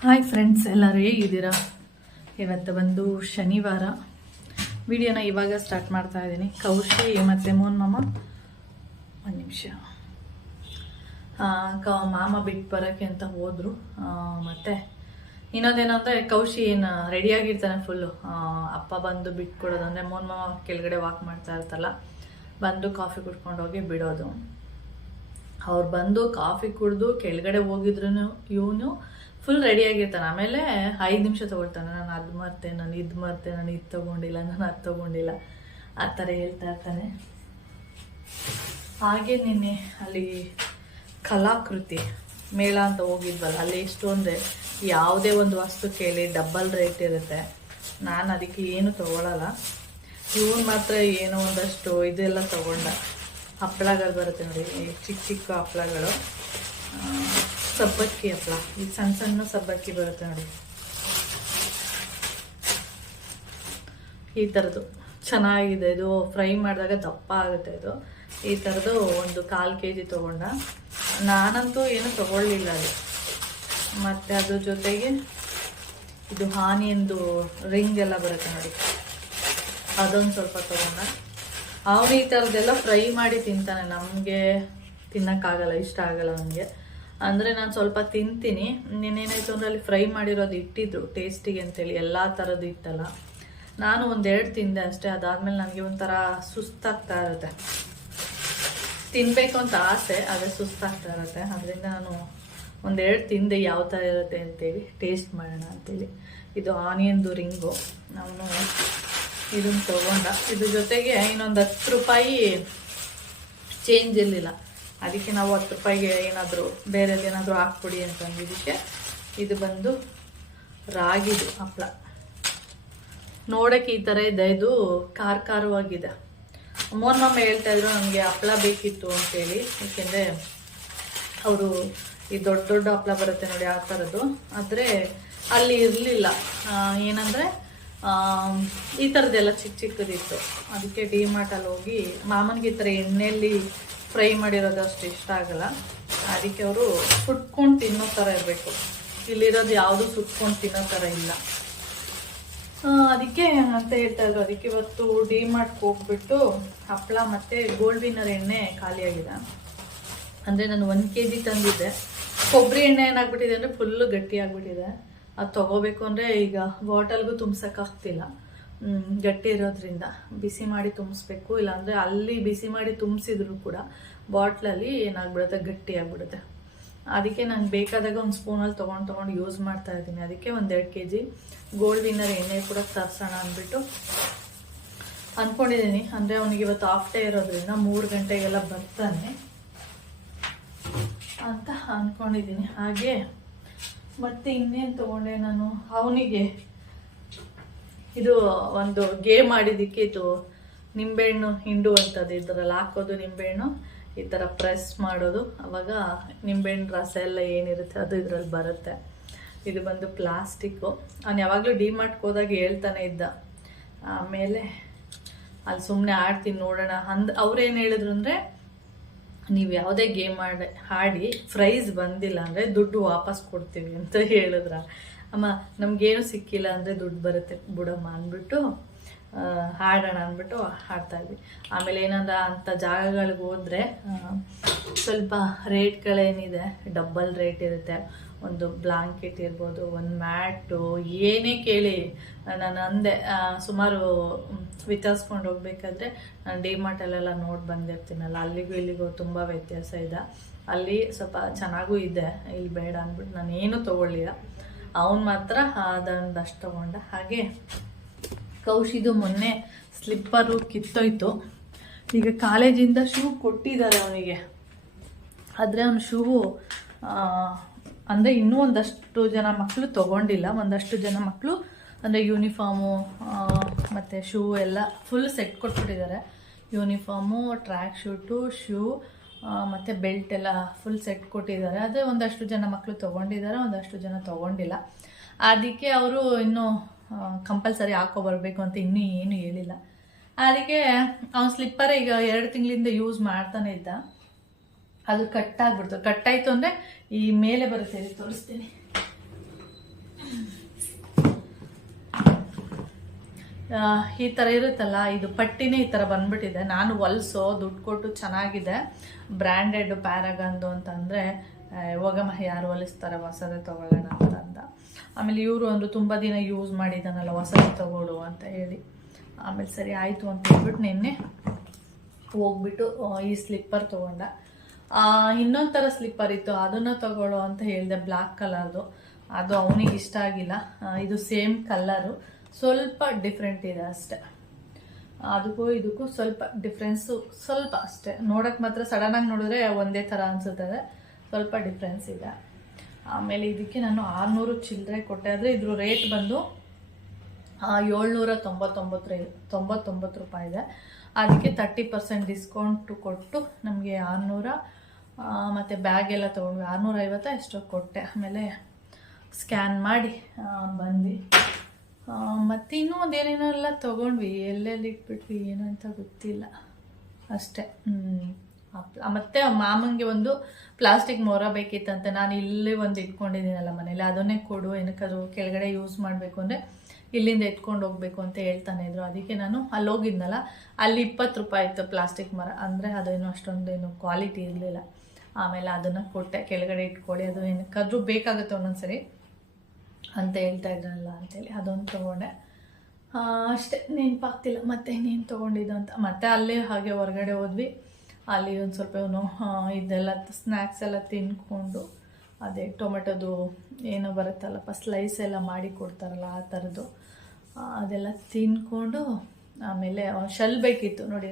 Hi friends, ಎಲ್ಲರೂ ಹೇಗಿದ್ದೀರಾ? ಇವತ್ತು ಬಂದು ಶನಿವಾರ. ವಿಡಿಯೋನ ಇವಾಗ ಸ್ಟಾರ್ಟ್ ಮಾಡ್ತಾ ಇದ್ದೀನಿ. ಕೌಶಿ ಮತ್ತು ಮೋನ್ ಮಾಮ ಒಂದು ನಿಮಿಷ ಮಾಮ ಬಿಟ್ಟು ಬರೋಕ್ಕೆ ಅಂತ ಹೋದರು. ಮತ್ತು ಇನ್ನೊಂದೇನಂದರೆ ಕೌಶಿ ಏನು ರೆಡಿಯಾಗಿರ್ತಾನೆ ಫುಲ್ಲು. ಅಪ್ಪ ಬಂದು ಬಿಟ್ಟು ಕೊಡೋದು ಅಂದರೆ ಮೋನ್ ಮಾಮ ಕೆಳಗಡೆ ವಾಕ್ ಮಾಡ್ತಾ ಇರ್ತಲ್ಲ, ಬಂದು ಕಾಫಿ ಕುಡ್ಕೊಂಡು ಹೋಗಿ ಬಿಡೋದು. ಅವ್ರು ಬಂದು ಕಾಫಿ ಕುಡಿದು ಕೆಳಗಡೆ ಹೋಗಿದ್ರು ಇವನು ಫುಲ್ ರೆಡಿಯಾಗಿರ್ತಾನೆ. ಆಮೇಲೆ 5 ನಿಮಿಷ ತೊಗೊಳ್ತಾನೆ. ನಾನು ಅದು ಮರ್ತೆ, ನಾನು ಇದು ಮರ್ತೆ, ನಾನು ಇದು ತೊಗೊಂಡಿಲ್ಲ, ನಾನು ಅದು ತೊಗೊಂಡಿಲ್ಲ, ಆ ಥರ ಹೇಳ್ತಾ ಇರ್ತಾನೆ. ಹಾಗೆ ನಿನ್ನೆ ಅಲ್ಲಿ ಕಲಾಕೃತಿ ಮೇಳ ಅಂತ ಹೋಗಿದ್ವಲ್ಲ, ಅಲ್ಲಿ ಎಷ್ಟು ಅಂದರೆ ಯಾವುದೇ ಒಂದು ವಸ್ತು ಕೇಳಿ ಡಬಲ್ ರೇಟ್ ಇರುತ್ತೆ. ನಾನು ಅದಕ್ಕೆ ಏನು ತೊಗೊಳಲ್ಲ. ಇವನು ಮಾತ್ರ ಏನೋ ಒಂದಷ್ಟು ಇದೆಲ್ಲ ತೊಗೊಂಡ. ಹಪ್ಪಳಗಳು ಬರುತ್ತೆ ನೋಡಿ, ಚಿಕ್ಕ ಚಿಕ್ಕ ಹಪ್ಪಳಗಳು, ಸಬ್ಬಕ್ಕಿ ಹಪ್ಪಳ, ಈ ಸಣ್ಣ ಸಣ್ಣ ಸಬ್ಬಕ್ಕಿ ಬರುತ್ತೆ ನೋಡಿ, ಈ ಥರದ್ದು ಚೆನ್ನಾಗಿದೆ. ಇದು ಫ್ರೈ ಮಾಡಿದಾಗ ದಪ್ಪ ಆಗುತ್ತೆ. ಇದು ಈ ಥರದ್ದು ಒಂದು 1/4 kg ತೊಗೊಂಡ. ನಾನಂತೂ ಏನು ತೊಗೊಳ್ಳಿಲ್ಲ ಅದು. ಮತ್ತು ಅದ್ರ ಜೊತೆಗೆ ಇದು ಆನಿಯನ್ದು ರಿಂಗ್ ಎಲ್ಲ ಬರುತ್ತೆ ನೋಡಿ, ಅದೊಂದು ಸ್ವಲ್ಪ ತೊಗೊಂಡ. ಅವನು ಈ ಥರದ್ದೆಲ್ಲ ಫ್ರೈ ಮಾಡಿ ತಿಂತಾನೆ. ನಮಗೆ ತಿನ್ನೋಕ್ಕಾಗಲ್ಲ, ಇಷ್ಟ ಆಗಲ್ಲ ನನಗೆ. ಅಂದರೆ ನಾನು ಸ್ವಲ್ಪ ತಿಂತೀನಿ. ಇನ್ನೇನಾಯಿತು ಅಂದರೆ ಅಲ್ಲಿ ಫ್ರೈ ಮಾಡಿರೋದು ಇಟ್ಟಿದ್ರು ಟೇಸ್ಟಿಗೆ ಅಂತೇಳಿ, ಎಲ್ಲ ಥರದ್ದು ಇತ್ತಲ್ಲ. ನಾನು 1-2 ತಿಂದೆ ಅಷ್ಟೇ. ಅದಾದಮೇಲೆ ನನಗೆ ಒಂಥರ ಸುಸ್ತಾಗ್ತಾ ಇರುತ್ತೆ. ತಿನ್ನಬೇಕು ಅಂತ ಆಸೆ, ಆದರೆ ಸುಸ್ತಾಗ್ತಾ ಇರುತ್ತೆ. ಅದರಿಂದ ನಾನು 1-2 ತಿಂದೆ ಯಾವ ಥರ ಇರುತ್ತೆ ಅಂತೇಳಿ, ಟೇಸ್ಟ್ ಮಾಡೋಣ ಅಂತೇಳಿ. ಇದು ಆನಿಯನ್ದು ರಿಂಗು ನಾನು ಇದನ್ನು ತೊಗೊಂಡ. ಇದ್ರ ಜೊತೆಗೆ ಇನ್ನೊಂದು 10 ರೂಪಾಯಿ ಚೇಂಜ್ ಇರಲಿಲ್ಲ. ಅದಕ್ಕೆ ನಾವು 10 ರೂಪಾಯಿಗೆ ಏನಾದರೂ ಬೇರೆದೇನಾದರೂ ಹಾಕ್ಕೊಡಿ ಅಂತಂದಿದ್ದಕ್ಕೆ ಇದು ಬಂದು ರಾಗಿದು ಹಪ್ಪಳ. ನೋಡೋಕ್ಕೆ ಈ ಥರ ಇದೆ. ಇದು ಖಾರವಾಗಿದೆ. ಮೋನ್ ಮಾಮ ಹೇಳ್ತಾಯಿದ್ರು ನನಗೆ ಹಪ್ಪಳ ಬೇಕಿತ್ತು ಅಂತೇಳಿ. ಏಕೆಂದರೆ ಅವರು ಈ ದೊಡ್ಡ ದೊಡ್ಡ ಹಪ್ಪಳ ಬರುತ್ತೆ ನೋಡಿ, ಆ ಥರದ್ದು. ಆದರೆ ಅಲ್ಲಿ ಇರಲಿಲ್ಲ. ಏನಂದರೆ ಈ ಥರದ್ದೆಲ್ಲ ಚಿಕ್ಕ ಚಿಕ್ಕದಿತ್ತು. ಅದಕ್ಕೆ ಡಿಮಾರ್ಟಲ್ಲಿ ಹೋಗಿ, ಮಾಮನಿಗೆ ಈ ಥರ ಎಣ್ಣೆಯಲ್ಲಿ ಫ್ರೈ ಮಾಡಿರೋದು ಅಷ್ಟು ಇಷ್ಟ ಆಗಲ್ಲ. ಅದಕ್ಕೆ ಅವರು ಸುಟ್ಕೊಂಡು ತಿನ್ನೋ ಥರ ಇರಬೇಕು. ಇಲ್ಲಿರೋದು ಯಾವುದು ಸುಟ್ಕೊಂಡು ತಿನ್ನೋ ಥರ ಇಲ್ಲ. ಅದಕ್ಕೆ ಅಂತ ಹೇಳ್ತಾಯಿದ್ರು. ಅದಕ್ಕೆ ಇವತ್ತು ಡಿಮಾರ್ಟ್ಗೆ ಹೋಗ್ಬಿಟ್ಟು ಹಪ್ಪಳ ಮತ್ತು ಗೋಲ್ಡ್ ವಿನ್ನರ್ ಎಣ್ಣೆ ಖಾಲಿಯಾಗಿದೆ. ಅಂದರೆ ನಾನು 1 kg ತಂದಿದ್ದೆ. ಕೊಬ್ಬರಿ ಎಣ್ಣೆ ಏನಾಗ್ಬಿಟ್ಟಿದೆ ಅಂದರೆ ಫುಲ್ಲು ಗಟ್ಟಿ ಆಗಿಬಿಟ್ಟಿದೆ. ಅದು ತೊಗೋಬೇಕು ಅಂದರೆ ಈಗ ಬಾಟಲ್ಗೂ ತುಂಬ್ಸೋಕ್ಕಾಗ್ತಿಲ್ಲ, ಗಟ್ಟಿ ಇರೋದ್ರಿಂದ. ಬಿಸಿ ಮಾಡಿ ತುಂಬಿಸ್ಬೇಕು. ಇಲ್ಲಾಂದರೆ ಅಲ್ಲಿ ಬಿಸಿ ಮಾಡಿ ತುಂಬಿಸಿದ್ರು ಕೂಡ ಬಾಟ್ಲಲ್ಲಿ ಏನಾಗ್ಬಿಡುತ್ತೆ, ಗಟ್ಟಿ ಆಗಿಬಿಡುತ್ತೆ. ಅದಕ್ಕೆ ನಂಗೆ ಬೇಕಾದಾಗ ಒಂದು ಸ್ಪೂನಲ್ಲಿ ತೊಗೊಂಡು ಯೂಸ್ ಮಾಡ್ತಾ ಇದ್ದೀನಿ. ಅದಕ್ಕೆ 1-2 kg ಗೋಲ್ಡ್ ವಿನ್ನರ್ ಎಣ್ಣೆ ಕೂಡ ತರಿಸೋಣ ಅಂದ್ಬಿಟ್ಟು ಅಂದ್ಕೊಂಡಿದ್ದೀನಿ. ಅಂದರೆ ಅವನಿಗೆ ಇವತ್ತು ಹಾಫ್ ಡೇ ಇರೋದ್ರಿಂದ 3 ಗಂಟೆಗೆಲ್ಲ ಬರ್ತಾನೆ ಅಂತ ಅಂದ್ಕೊಂಡಿದ್ದೀನಿ. ಹಾಗೆ ಮತ್ತು ಇನ್ನೇನು ತೊಗೊಂಡೆ ನಾನು, ಅವನಿಗೆ ಇದು ಒಂದು ಗೇಮ್ ಆಡಿದ್ದಕ್ಕೆ, ಇದು ನಿಂಬೆಹಣ್ಣು ಹಿಂಡುವಂಥದ್ದು. ಇದರಲ್ಲಿ ಹಾಕೋದು ನಿಂಬೆಹಣ್ಣು, ಈ ಥರ ಪ್ರೆಸ್ ಮಾಡೋದು, ಆವಾಗ ನಿಂಬೆಹಣ್ಣು ರಸ ಎಲ್ಲ ಏನಿರುತ್ತೆ ಅದು ಇದರಲ್ಲಿ ಬರುತ್ತೆ. ಇದು ಬಂದು ಪ್ಲಾಸ್ಟಿಕ್ಕು. ನಾನು ಯಾವಾಗಲೂ ಡಿಮಾರ್ಟ್ಗೆ ಹೋದಾಗ ಹೇಳ್ತಾನೆ ಇದ್ದ. ಆಮೇಲೆ ಅಲ್ಲಿ ಸುಮ್ಮನೆ ಆಡ್ತೀನಿ ನೋಡೋಣ ಅವ್ರೇನು ಹೇಳಿದ್ರು ಅಂದರೆ, ನೀವು ಯಾವುದೇ ಗೇಮ್ ಆಡಿ ಪ್ರೈಸ್ ಬಂದಿಲ್ಲ ಅಂದರೆ ದುಡ್ಡು ವಾಪಸ್ ಕೊಡ್ತೀವಿ ಅಂತ ಹೇಳಿದ್ರ. ಅಮ್ಮ ನಮಗೇನು ಸಿಕ್ಕಿಲ್ಲ ಅಂದರೆ ದುಡ್ಡು ಬರುತ್ತೆ ಬಿಡಮ್ಮ ಅಂದ್ಬಿಟ್ಟು ಹಾಡೋಣ ಅಂದ್ಬಿಟ್ಟು ಹಾಡ್ತಾಯಿದ್ವಿ. ಆಮೇಲೆ ಏನಂದ್ರೆ ಅಂಥ ಜಾಗಗಳಿಗೆ ಹೋದರೆ ಸ್ವಲ್ಪ ರೇಟ್ಗಳೇನಿದೆ ಡಬಲ್ ರೇಟ್ ಇರುತ್ತೆ. ಒಂದು ಬ್ಲಾಂಕೆಟ್ ಇರ್ಬೋದು, ಒಂದು ಮ್ಯಾಟು, ಏನೇ ಕೇಳಿ ನಾನು ಅಂದೆ. ಸುಮಾರು ವಿತರಿಸ್ಕೊಂಡು ಹೋಗ್ಬೇಕಾದ್ರೆ ನಾನು ಡಿಮಾರ್ಟಲ್ಲೆಲ್ಲ ನೋಡಿ ಬಂದಿರ್ತೀನಲ್ಲ, ಅಲ್ಲಿಗೂ ಇಲ್ಲಿಗೂ ತುಂಬ ವ್ಯತ್ಯಾಸ ಇದೆ. ಅಲ್ಲಿ ಸ್ವಲ್ಪ ಚೆನ್ನಾಗೂ ಇದೆ, ಇಲ್ಲಿ ಬೇಡ ಅಂದ್ಬಿಟ್ಟು ನಾನು ಏನೂ ತೊಗೊಳ್ಳಿಲ್ಲ. ಅವನು ಮಾತ್ರ ಅದೊಂದಷ್ಟು ತೊಗೊಂಡ. ಹಾಗೆ ಕೌಶಿದು ಮೊನ್ನೆ ಸ್ಲಿಪ್ಪರು ಕಿತ್ತೋಯ್ತು. ಈಗ ಕಾಲೇಜಿಂದ ಶೂ ಕೊಟ್ಟಿದ್ದಾರೆ ಅವನಿಗೆ. ಆದರೆ ಅವನು ಶೂ ಅಂದರೆ ಇನ್ನೂ ಒಂದಷ್ಟು ಜನ ಮಕ್ಕಳು ತೊಗೊಂಡಿಲ್ಲ. ಒಂದಷ್ಟು ಜನ ಮಕ್ಕಳು ಅಂದರೆ ಯೂನಿಫಾರ್ಮು ಮತ್ತು ಶೂ ಎಲ್ಲ ಫುಲ್ ಸೆಟ್ ಕೊಟ್ಬಿಟ್ಟಿದ್ದಾರೆ. ಯೂನಿಫಾರ್ಮು, ಟ್ರ್ಯಾಕ್ ಶೂಟು, ಶೂ ಮತ್ತು ಬೆಲ್ಟ್ ಎಲ್ಲ ಫುಲ್ ಸೆಟ್ ಕೊಟ್ಟಿದ್ದಾರೆ. ಅದೇ ಒಂದಷ್ಟು ಜನ ಮಕ್ಕಳು ತೊಗೊಂಡಿದ್ದಾರೆ, ಒಂದಷ್ಟು ಜನ ತೊಗೊಂಡಿಲ್ಲ. ಅದಕ್ಕೆ ಅವರು ಇನ್ನೂ ಕಂಪಲ್ಸರಿ ಹಾಕೊಬರ್ಬೇಕು ಅಂತ ಇನ್ನೂ ಏನು ಹೇಳಿಲ್ಲ. ಅದಕ್ಕೆ ಅವ್ನು ಸ್ಲಿಪ್ಪರೇ ಈಗ 2 ತಿಂಗಳಿಂದ ಯೂಸ್ ಮಾಡ್ತಾನೆ ಇದ್ದ. ಅದು ಕಟ್ಟಾಗ್ಬಿಡ್ತು. ಕಟ್ಟಾಯಿತು ಅಂದರೆ ಈ ಮೇಲೆ ಬರುತ್ತೆ, ತೋರಿಸ್ತೀನಿ. ಈ ಥರ ಇರುತ್ತಲ್ಲ, ಇದು ಪಟ್ಟಿನೇ ಈ ಥರ ಬಂದ್ಬಿಟ್ಟಿದೆ. ನಾನು ಹೊಲ್ಸೋ ದುಡ್ಡು ಕೊಟ್ಟು ಚೆನ್ನಾಗಿದೆ ಬ್ರ್ಯಾಂಡೆಡ್ ಪ್ಯಾರಾಗನ್ದು ಅಂತಂದರೆ ಹೋಗಮ್ಮ ಯಾರು ಹೊಲಿಸ್ತಾರೆ, ಹೊಸದೇ ತೊಗೊಳ್ಳೋಣ ಅಂತಂದ. ಆಮೇಲೆ ಇವರು ಒಂದು ತುಂಬ ದಿನ ಯೂಸ್ ಮಾಡಿದ್ದಾನಲ್ಲ ಹೊಸದೇ ತೊಗೊಡು ಅಂತ ಹೇಳಿ, ಆಮೇಲೆ ಸರಿ ಆಯಿತು ಅಂತ ಹೇಳ್ಬಿಟ್ಟು ನಿನ್ನೆ ಹೋಗ್ಬಿಟ್ಟು ಈ ಸ್ಲಿಪ್ಪರ್ ತೊಗೊಂಡ. ಇನ್ನೊಂದು ಥರ ಸ್ಲಿಪ್ಪರ್ ಇತ್ತು, ಅದನ್ನು ತಗೊಳ್ಳೋ ಅಂತ ಹೇಳಿದೆ, ಬ್ಲ್ಯಾಕ್ ಕಲರ್ದು. ಅದು ಅವನಿಗೆ ಇಷ್ಟ ಆಗಿಲ್ಲ. ಇದು ಸೇಮ್ ಕಲರು, ಸ್ವಲ್ಪ ಡಿಫ್ರೆಂಟ್ ಇದೆ ಅಷ್ಟೆ. ಅದಕ್ಕೂ ಇದಕ್ಕೂ ಸ್ವಲ್ಪ ಡಿಫ್ರೆನ್ಸು ಸ್ವಲ್ಪ ಅಷ್ಟೇ. ನೋಡೋಕೆ ಮಾತ್ರ ಸಡನ್ನಾಗಿ ನೋಡಿದ್ರೆ ಒಂದೇ ಥರ ಅನಿಸುತ್ತದೆ, ಸ್ವಲ್ಪ ಡಿಫ್ರೆನ್ಸ್ ಇದೆ. ಆಮೇಲೆ ಇದಕ್ಕೆ ನಾನು 600 ಚಿಲ್ಲರೆ ಕೊಟ್ಟೆ. ಆದರೆ ಇದ್ರ ರೇಟ್ ಬಂದು 799 ರೂಪಾಯಿ ಇದೆ. ಅದಕ್ಕೆ 30% ಡಿಸ್ಕೌಂಟು ಕೊಟ್ಟು ನಮಗೆ 600 ಮತ್ತು ಬ್ಯಾಗ್ ಎಲ್ಲ ತೊಗೊಂಡ್ವಿ 650 ಎಷ್ಟೋ ಕೊಟ್ಟೆ. ಆಮೇಲೆ ಸ್ಕ್ಯಾನ್ ಮಾಡಿ ಬಂದ್ವಿ. ಮತ್ತು ಇನ್ನೂ ಒಂದೇನೇನೋ ಎಲ್ಲ ತೊಗೊಂಡ್ವಿ, ಎಲ್ಲೆಲ್ಲಿ ಇಟ್ಬಿಟ್ವಿ ಏನಂತ ಗೊತ್ತಿಲ್ಲ ಅಷ್ಟೇ. ಮತ್ತು ಮಾಮಂಗೆ ಒಂದು ಪ್ಲಾಸ್ಟಿಕ್ ಮೊರ ಬೇಕಿತ್ತಂತೆ. ನಾನು ಇಲ್ಲೇ ಒಂದು ಇಟ್ಕೊಂಡಿದ್ದೀನಲ್ಲ ಮನೇಲಿ, ಅದನ್ನೇ ಕೊಡು, ಏನಕ್ಕಾದ್ರೂ ಕೆಳಗಡೆ ಯೂಸ್ ಮಾಡಬೇಕು ಅಂದರೆ ಇಲ್ಲಿಂದ ಎತ್ಕೊಂಡು ಹೋಗ್ಬೇಕು ಅಂತ ಹೇಳ್ತಾನೆ ಇದ್ರು. ಅದಕ್ಕೆ ನಾನು ಅಲ್ಲಿ ಹೋಗಿದ್ನಲ್ಲ, ಅಲ್ಲಿ 20 ರೂಪಾಯಿ ಇತ್ತು ಪ್ಲಾಸ್ಟಿಕ್ ಮರ, ಅಂದರೆ ಅದೇನು ಅಷ್ಟೊಂದೇನು ಕ್ವಾಲಿಟಿ ಇರಲಿಲ್ಲ. ಆಮೇಲೆ ಅದನ್ನು ಕೊಟ್ಟೆ, ಕೆಳಗಡೆ ಇಟ್ಕೊಳ್ಳಿ, ಅದು ಏನಕ್ಕಾದ್ರೂ ಬೇಕಾಗುತ್ತೆ ಒಂದೊಂದ್ಸರಿ ಅಂತ ಹೇಳ್ತಾ ಇದ್ರಲ್ಲ ಅಂತೇಳಿ ಅದೊಂದು ತೊಗೊಂಡೆ ಅಷ್ಟೇ. ನೆನಪಾಗ್ತಿಲ್ಲ ಮತ್ತೆ ಇನ್ನೇನು ತೊಗೊಂಡಿದ್ದು ಅಂತ. ಮತ್ತೆ ಅಲ್ಲೇ ಹಾಗೆ ಹೊರಗಡೆ ಹೋದ್ವಿ. ಅಲ್ಲಿ ಒಂದು ಸ್ವಲ್ಪ ಇವನು ಇದೆಲ್ಲ ಸ್ನ್ಯಾಕ್ಸ್ ಎಲ್ಲ ತಿನ್ಕೊಂಡು, ಅದೇ ಟೊಮೆಟೊದು ಏನೋ ಬರುತ್ತಲ್ಲಪ್ಪ ಸ್ಲೈಸ್ ಎಲ್ಲ ಮಾಡಿ ಕೊಡ್ತಾರಲ್ಲ ಆ ಥರದ್ದು, ಅದೆಲ್ಲ ತಿನ್ಕೊಂಡು ಆಮೇಲೆ ಶೆಲ್ ಬೇಕಿತ್ತು ನೋಡಿ.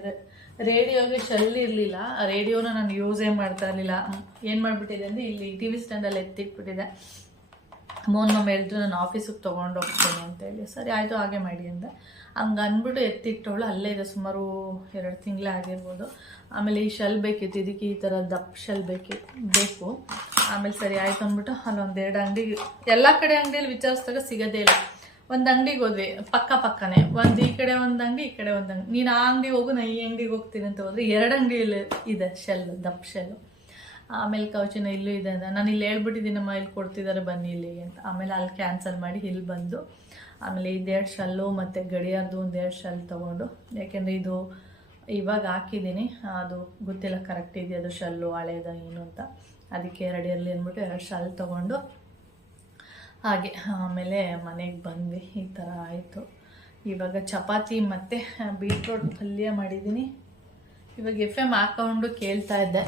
ರೇಡಿಯೋಗೆ ಶೆಲ್ ಇರಲಿಲ್ಲ, ರೇಡಿಯೋನ ನಾನು ಯೂಸೇ ಮಾಡ್ತಾ ಇರಲಿಲ್ಲ. ಏನು ಮಾಡಿಬಿಟ್ಟಿದೆ ಅಂದರೆ ಇಲ್ಲಿ TV ಸ್ಟ್ಯಾಂಡಲ್ಲಿ ಎತ್ತಿಟ್ಬಿಟ್ಟಿದೆ. ಮಮ್ಮ ಹೇಳಿದ್ರು ನಾನು ಆಫೀಸಿಗೆ ತೊಗೊಂಡು ಹೋಗ್ತೀನಿ ಅಂತೇಳಿ, ಸರಿ ಆಯಿತು ಹಾಗೆ ಮಾಡಿ ಅಂದೆ. ಹಂಗೆ ಅಂದ್ಬಿಟ್ಟು ಎತ್ತಿಟ್ಟವಳು ಅಲ್ಲೇ ಇದೆ, ಸುಮಾರು 2 ತಿಂಗಳೇ ಆಗಿರ್ಬೋದು. ಆಮೇಲೆ ಈ ಶೆಲ್ ಬೇಕಿತ್ತು, ಇದಕ್ಕೆ ಈ ಥರ ದಪ್ಪ ಶೆಲ್ ಬೇಕು. ಆಮೇಲೆ ಸರಿ ಆಯಿತು ಅಂದ್ಬಿಟ್ಟು ಅಲ್ಲೊಂದೆರಡು ಅಂಗಡಿಗೆ, ಎಲ್ಲ ಕಡೆ ಅಂಗಡಿಯಲ್ಲಿ ವಿಚಾರಿಸಿದಾಗ ಸಿಗೋದೇ ಇಲ್ಲ. ಒಂದು ಅಂಗಡಿಗೆ ಹೋದ್ವಿ, ಪಕ್ಕನೇ, ಒಂದು ಈ ಕಡೆ ಒಂದು ಅಂಗಡಿ, ಈ ಕಡೆ ಒಂದು ಅಂಗಡಿ. ನೀನು ಆ ಅಂಗಡಿಗೆ ಹೋಗು, ನಾನು ಈ ಅಂಗಡಿಗೆ ಹೋಗ್ತೀನಿ ಅಂತ ಹೋದ್ರೆ 2 ಅಂಗಡಿಯಲ್ಲಿ ಇದೆ ಶೆಲ್, ದಪ್ಪ ಶೆಲ್ಲು. ಆಮೇಲೆ ಕೌಚಿನ ಇಲ್ಲೂ ಇದೆ ಅಂತ ನಾನು ಇಲ್ಲಿ ಹೇಳ್ಬಿಟ್ಟಿದ್ದೀನಮ್ಮ, ಇಲ್ಲಿ ಕೊಡ್ತಿದ್ದಾರೆ ಬನ್ನಿ ಇಲ್ಲಿಗೆ ಅಂತ. ಆಮೇಲೆ ಅಲ್ಲಿ ಕ್ಯಾನ್ಸಲ್ ಮಾಡಿ ಇಲ್ಲಿ ಬಂದು ಆಮೇಲೆ 2 ಶೆಲ್ಲು ಮತ್ತು ಗಡಿಯಾರದು 2 ಶೆಲ್ ತೊಗೊಂಡು, ಯಾಕೆಂದರೆ ಇದು ಇವಾಗ ಹಾಕಿದ್ದೀನಿ, ಅದು ಗೊತ್ತಿಲ್ಲ ಕರೆಕ್ಟ್ ಇದೆಯಾ ಅದು ಶೆಲ್ಲು ಹಳೇದ ಏನು ಅಂತ, ಅದಕ್ಕೆ 2 ಇರಲಿ ಅಂದ್ಬಿಟ್ಟು 2 ಶೆಲ್ ತೊಗೊಂಡು ಹಾಗೆ ಆಮೇಲೆ ಮನೆಗೆ ಬಂದ್ವಿ. ಈ ಥರ ಆಯಿತು. ಇವಾಗ ಚಪಾತಿ ಮತ್ತು ಬೀಟ್ರೋಟ್ ಪಲ್ಯ ಮಾಡಿದ್ದೀನಿ. ಇವಾಗ FM ಹಾಕ್ಕೊಂಡು ಕೇಳ್ತಾ ಇದ್ದೆ,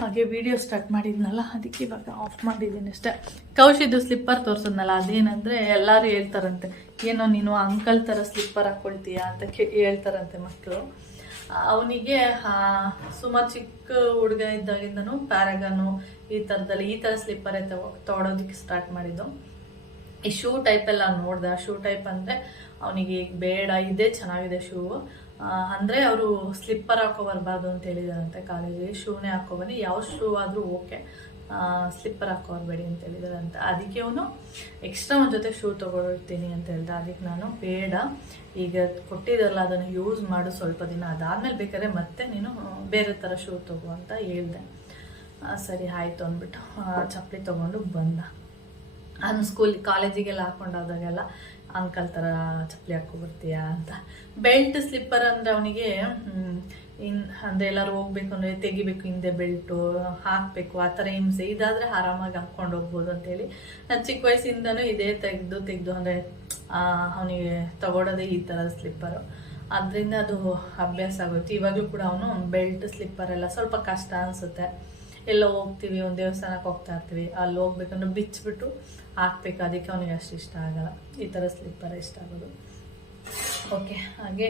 ಹಾಗೆ ವಿಡಿಯೋ ಸ್ಟಾರ್ಟ್ ಮಾಡಿದ್ನಲ್ಲ, ಅದಕ್ಕೆ ಇವಾಗ ಆಫ್ ಮಾಡಿದ್ದೀನಿ ಅಷ್ಟೇ. ಕೌಶಿದು ಸ್ಲಿಪ್ಪರ್ ತೋರಿಸಿದ್ನಲ್ಲ, ಅದೇನಂದರೆ ಎಲ್ಲರೂ ಹೇಳ್ತಾರಂತೆ, ಏನೋ ನೀನು ಅಂಕಲ್ ಥರ ಸ್ಲಿಪ್ಪರ್ ಹಾಕ್ಕೊಳ್ತೀಯಾ ಅಂತ ಹೇಳ್ತಾರಂತೆ ಮಕ್ಕಳು. ಅವನಿಗೆ ಸುಮಾರು ಚಿಕ್ಕ ಹುಡುಗ ಇದ್ದಾಗಿಂದನೂ ಪ್ಯಾರಾಗನು ಈ ಥರ ಸ್ಲಿಪ್ಪರೇ ತೊಗೊಳೋದಕ್ಕೆ ಸ್ಟಾರ್ಟ್ ಮಾಡಿದ್ದು. ಈ ಶೂ ಟೈಪೆಲ್ಲ ನೋಡ್ದೆ. ಶೂ ಟೈಪ್ ಅಂದರೆ ಅವನಿಗೆ ಬೇಡ, ಇದೇ ಚೆನ್ನಾಗಿದೆ ಶೂ, ಅಂದರೆ ಅವರು ಸ್ಲಿಪ್ಪರ್ ಹಾಕೋ ಬರಬಾರ್ದು ಅಂತ ಹೇಳಿದಾರಂತೆ ಕಾಲೇಜಿಗೆ. ಶೂನೇ ಹಾಕೋಬನ್ನಿ, ಯಾವ ಶೂ ಆದರೂ ಓಕೆ, ಸ್ಲಿಪ್ಪರ್ ಹಾಕೋಬರ್ಬೇಡಿ ಅಂತ ಹೇಳಿದಾರಂತೆ. ಅದಕ್ಕೆ ಅವನು ಎಕ್ಸ್ಟ್ರಾ ಒಂದು ಜೊತೆ ಶೂ ತೊಗೊಳ್ತೀನಿ ಅಂತ ಹೇಳ್ದೆ. ಅದಕ್ಕೆ ನಾನು ಬೇಡ, ಈಗ ಕೊಟ್ಟಿದ್ದಲ್ಲ ಅದನ್ನು ಯೂಸ್ ಮಾಡು ಸ್ವಲ್ಪ ದಿನ, ಅದಾದಮೇಲೆ ಬೇಕಾದ್ರೆ ಮತ್ತೆ ನೀನು ಬೇರೆ ಥರ ಶೂ ತೊಗೋ ಅಂತ ಹೇಳ್ದೆ. ಸರಿ ಆಯಿತು ಅಂದ್ಬಿಟ್ಟು ಚಪ್ಪಲಿ ತೊಗೊಂಡು ಬಂದ. ನಾನು ಕಾಲೇಜಿಗೆಲ್ಲ ಹಾಕೊಂಡೋದಾಗೆಲ್ಲ ಅಂಕಲ್ ಥರ ಚಪ್ಪಲಿ ಹಾಕ್ಕೊಬರ್ತೀಯಾ ಅಂತ. ಬೆಲ್ಟ್ ಸ್ಲಿಪ್ಪರ್ ಅಂದರೆ ಅವನಿಗೆ ಅಂದರೆ ಎಲ್ಲರೂ ಹೋಗ್ಬೇಕು ಅಂದರೆ ತೆಗಿಬೇಕು, ಹಿಂದೆ ಬೆಲ್ಟು ಹಾಕಬೇಕು, ಆ ಥರ ಹಿಂಸೆ. ಇದಾದರೆ ಆರಾಮಾಗಿ ಹಾಕ್ಕೊಂಡು ಹೋಗ್ಬೋದು ಅಂತೇಳಿ ನಾನು ಚಿಕ್ಕ ವಯಸ್ಸಿಂದನೂ ಇದೇ ತೆಗೆದು ಅಂದರೆ ಅವನಿಗೆ ತಗೊಳ್ಳೋದೇ ಈ ಥರ ಸ್ಲಿಪ್ಪರು. ಅದರಿಂದ ಅದು ಅಭ್ಯಾಸ ಆಗೋಯ್ತು. ಇವಾಗಲೂ ಕೂಡ ಅವನು ಬೆಲ್ಟ್ ಸ್ಲಿಪ್ಪರ್ ಎಲ್ಲ ಸ್ವಲ್ಪ ಕಷ್ಟ ಅನಿಸುತ್ತೆ. ಎಲ್ಲ ಹೋಗ್ತೀವಿ, ಒಂದು ದೇವಸ್ಥಾನಕ್ಕೆ ಹೋಗ್ತಾ ಇರ್ತೀವಿ, ಅಲ್ಲಿ ಹೋಗ್ಬೇಕಂದ್ರೆ ಬಿಚ್ಚಿಬಿಟ್ಟು ಹಾಕ್ಬೇಕು, ಅದಕ್ಕೆ ಅವನಿಗೆ ಅಷ್ಟು ಇಷ್ಟ ಆಗಲ್ಲ. ಈ ಥರ ಸ್ಲಿಪ್ಪರ್ ಇಷ್ಟ ಆಗೋದು. ಓಕೆ, ಹಾಗೆ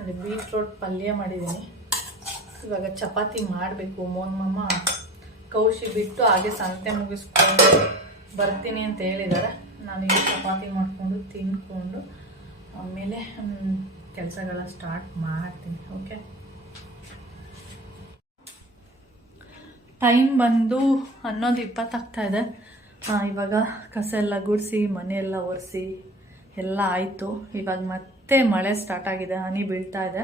ಅದೇ ಬೀಟ್ರೋಟ್ ಪಲ್ಯ ಮಾಡಿದ್ದೀನಿ. ಇವಾಗ ಚಪಾತಿ ಮಾಡಬೇಕು. ಮಮ್ಮ ಕೌಶಿ ಬಿಟ್ಟು ಹಾಗೆ ಸಂತೆ ಮುಗಿಸ್ಕೊಂಡು ಬರ್ತೀನಿ ಅಂತ ಹೇಳಿದ್ದಾರೆ. ನಾನು ಈಗ ಚಪಾತಿ ಮಾಡಿಕೊಂಡು ತಿನ್ಕೊಂಡು ಆಮೇಲೆ ಕೆಲಸಗಳ ಸ್ಟಾರ್ಟ್ ಮಾಡ್ತೀನಿ. ಓಕೆ, ಟೈಮ್ ಬಂದು 11:20 ಆಗ್ತಾಯಿದೆ. ಇವಾಗ ಕಸ ಎಲ್ಲ ಗುಡಿಸಿ ಮನೆಯೆಲ್ಲ ಒರೆಸಿ ಎಲ್ಲ ಆಯಿತು. ಇವಾಗ ಮತ್ತೆ ಮಳೆ ಸ್ಟಾರ್ಟ್ ಆಗಿದೆ, ಹನಿ ಬೀಳ್ತಾ ಇದೆ.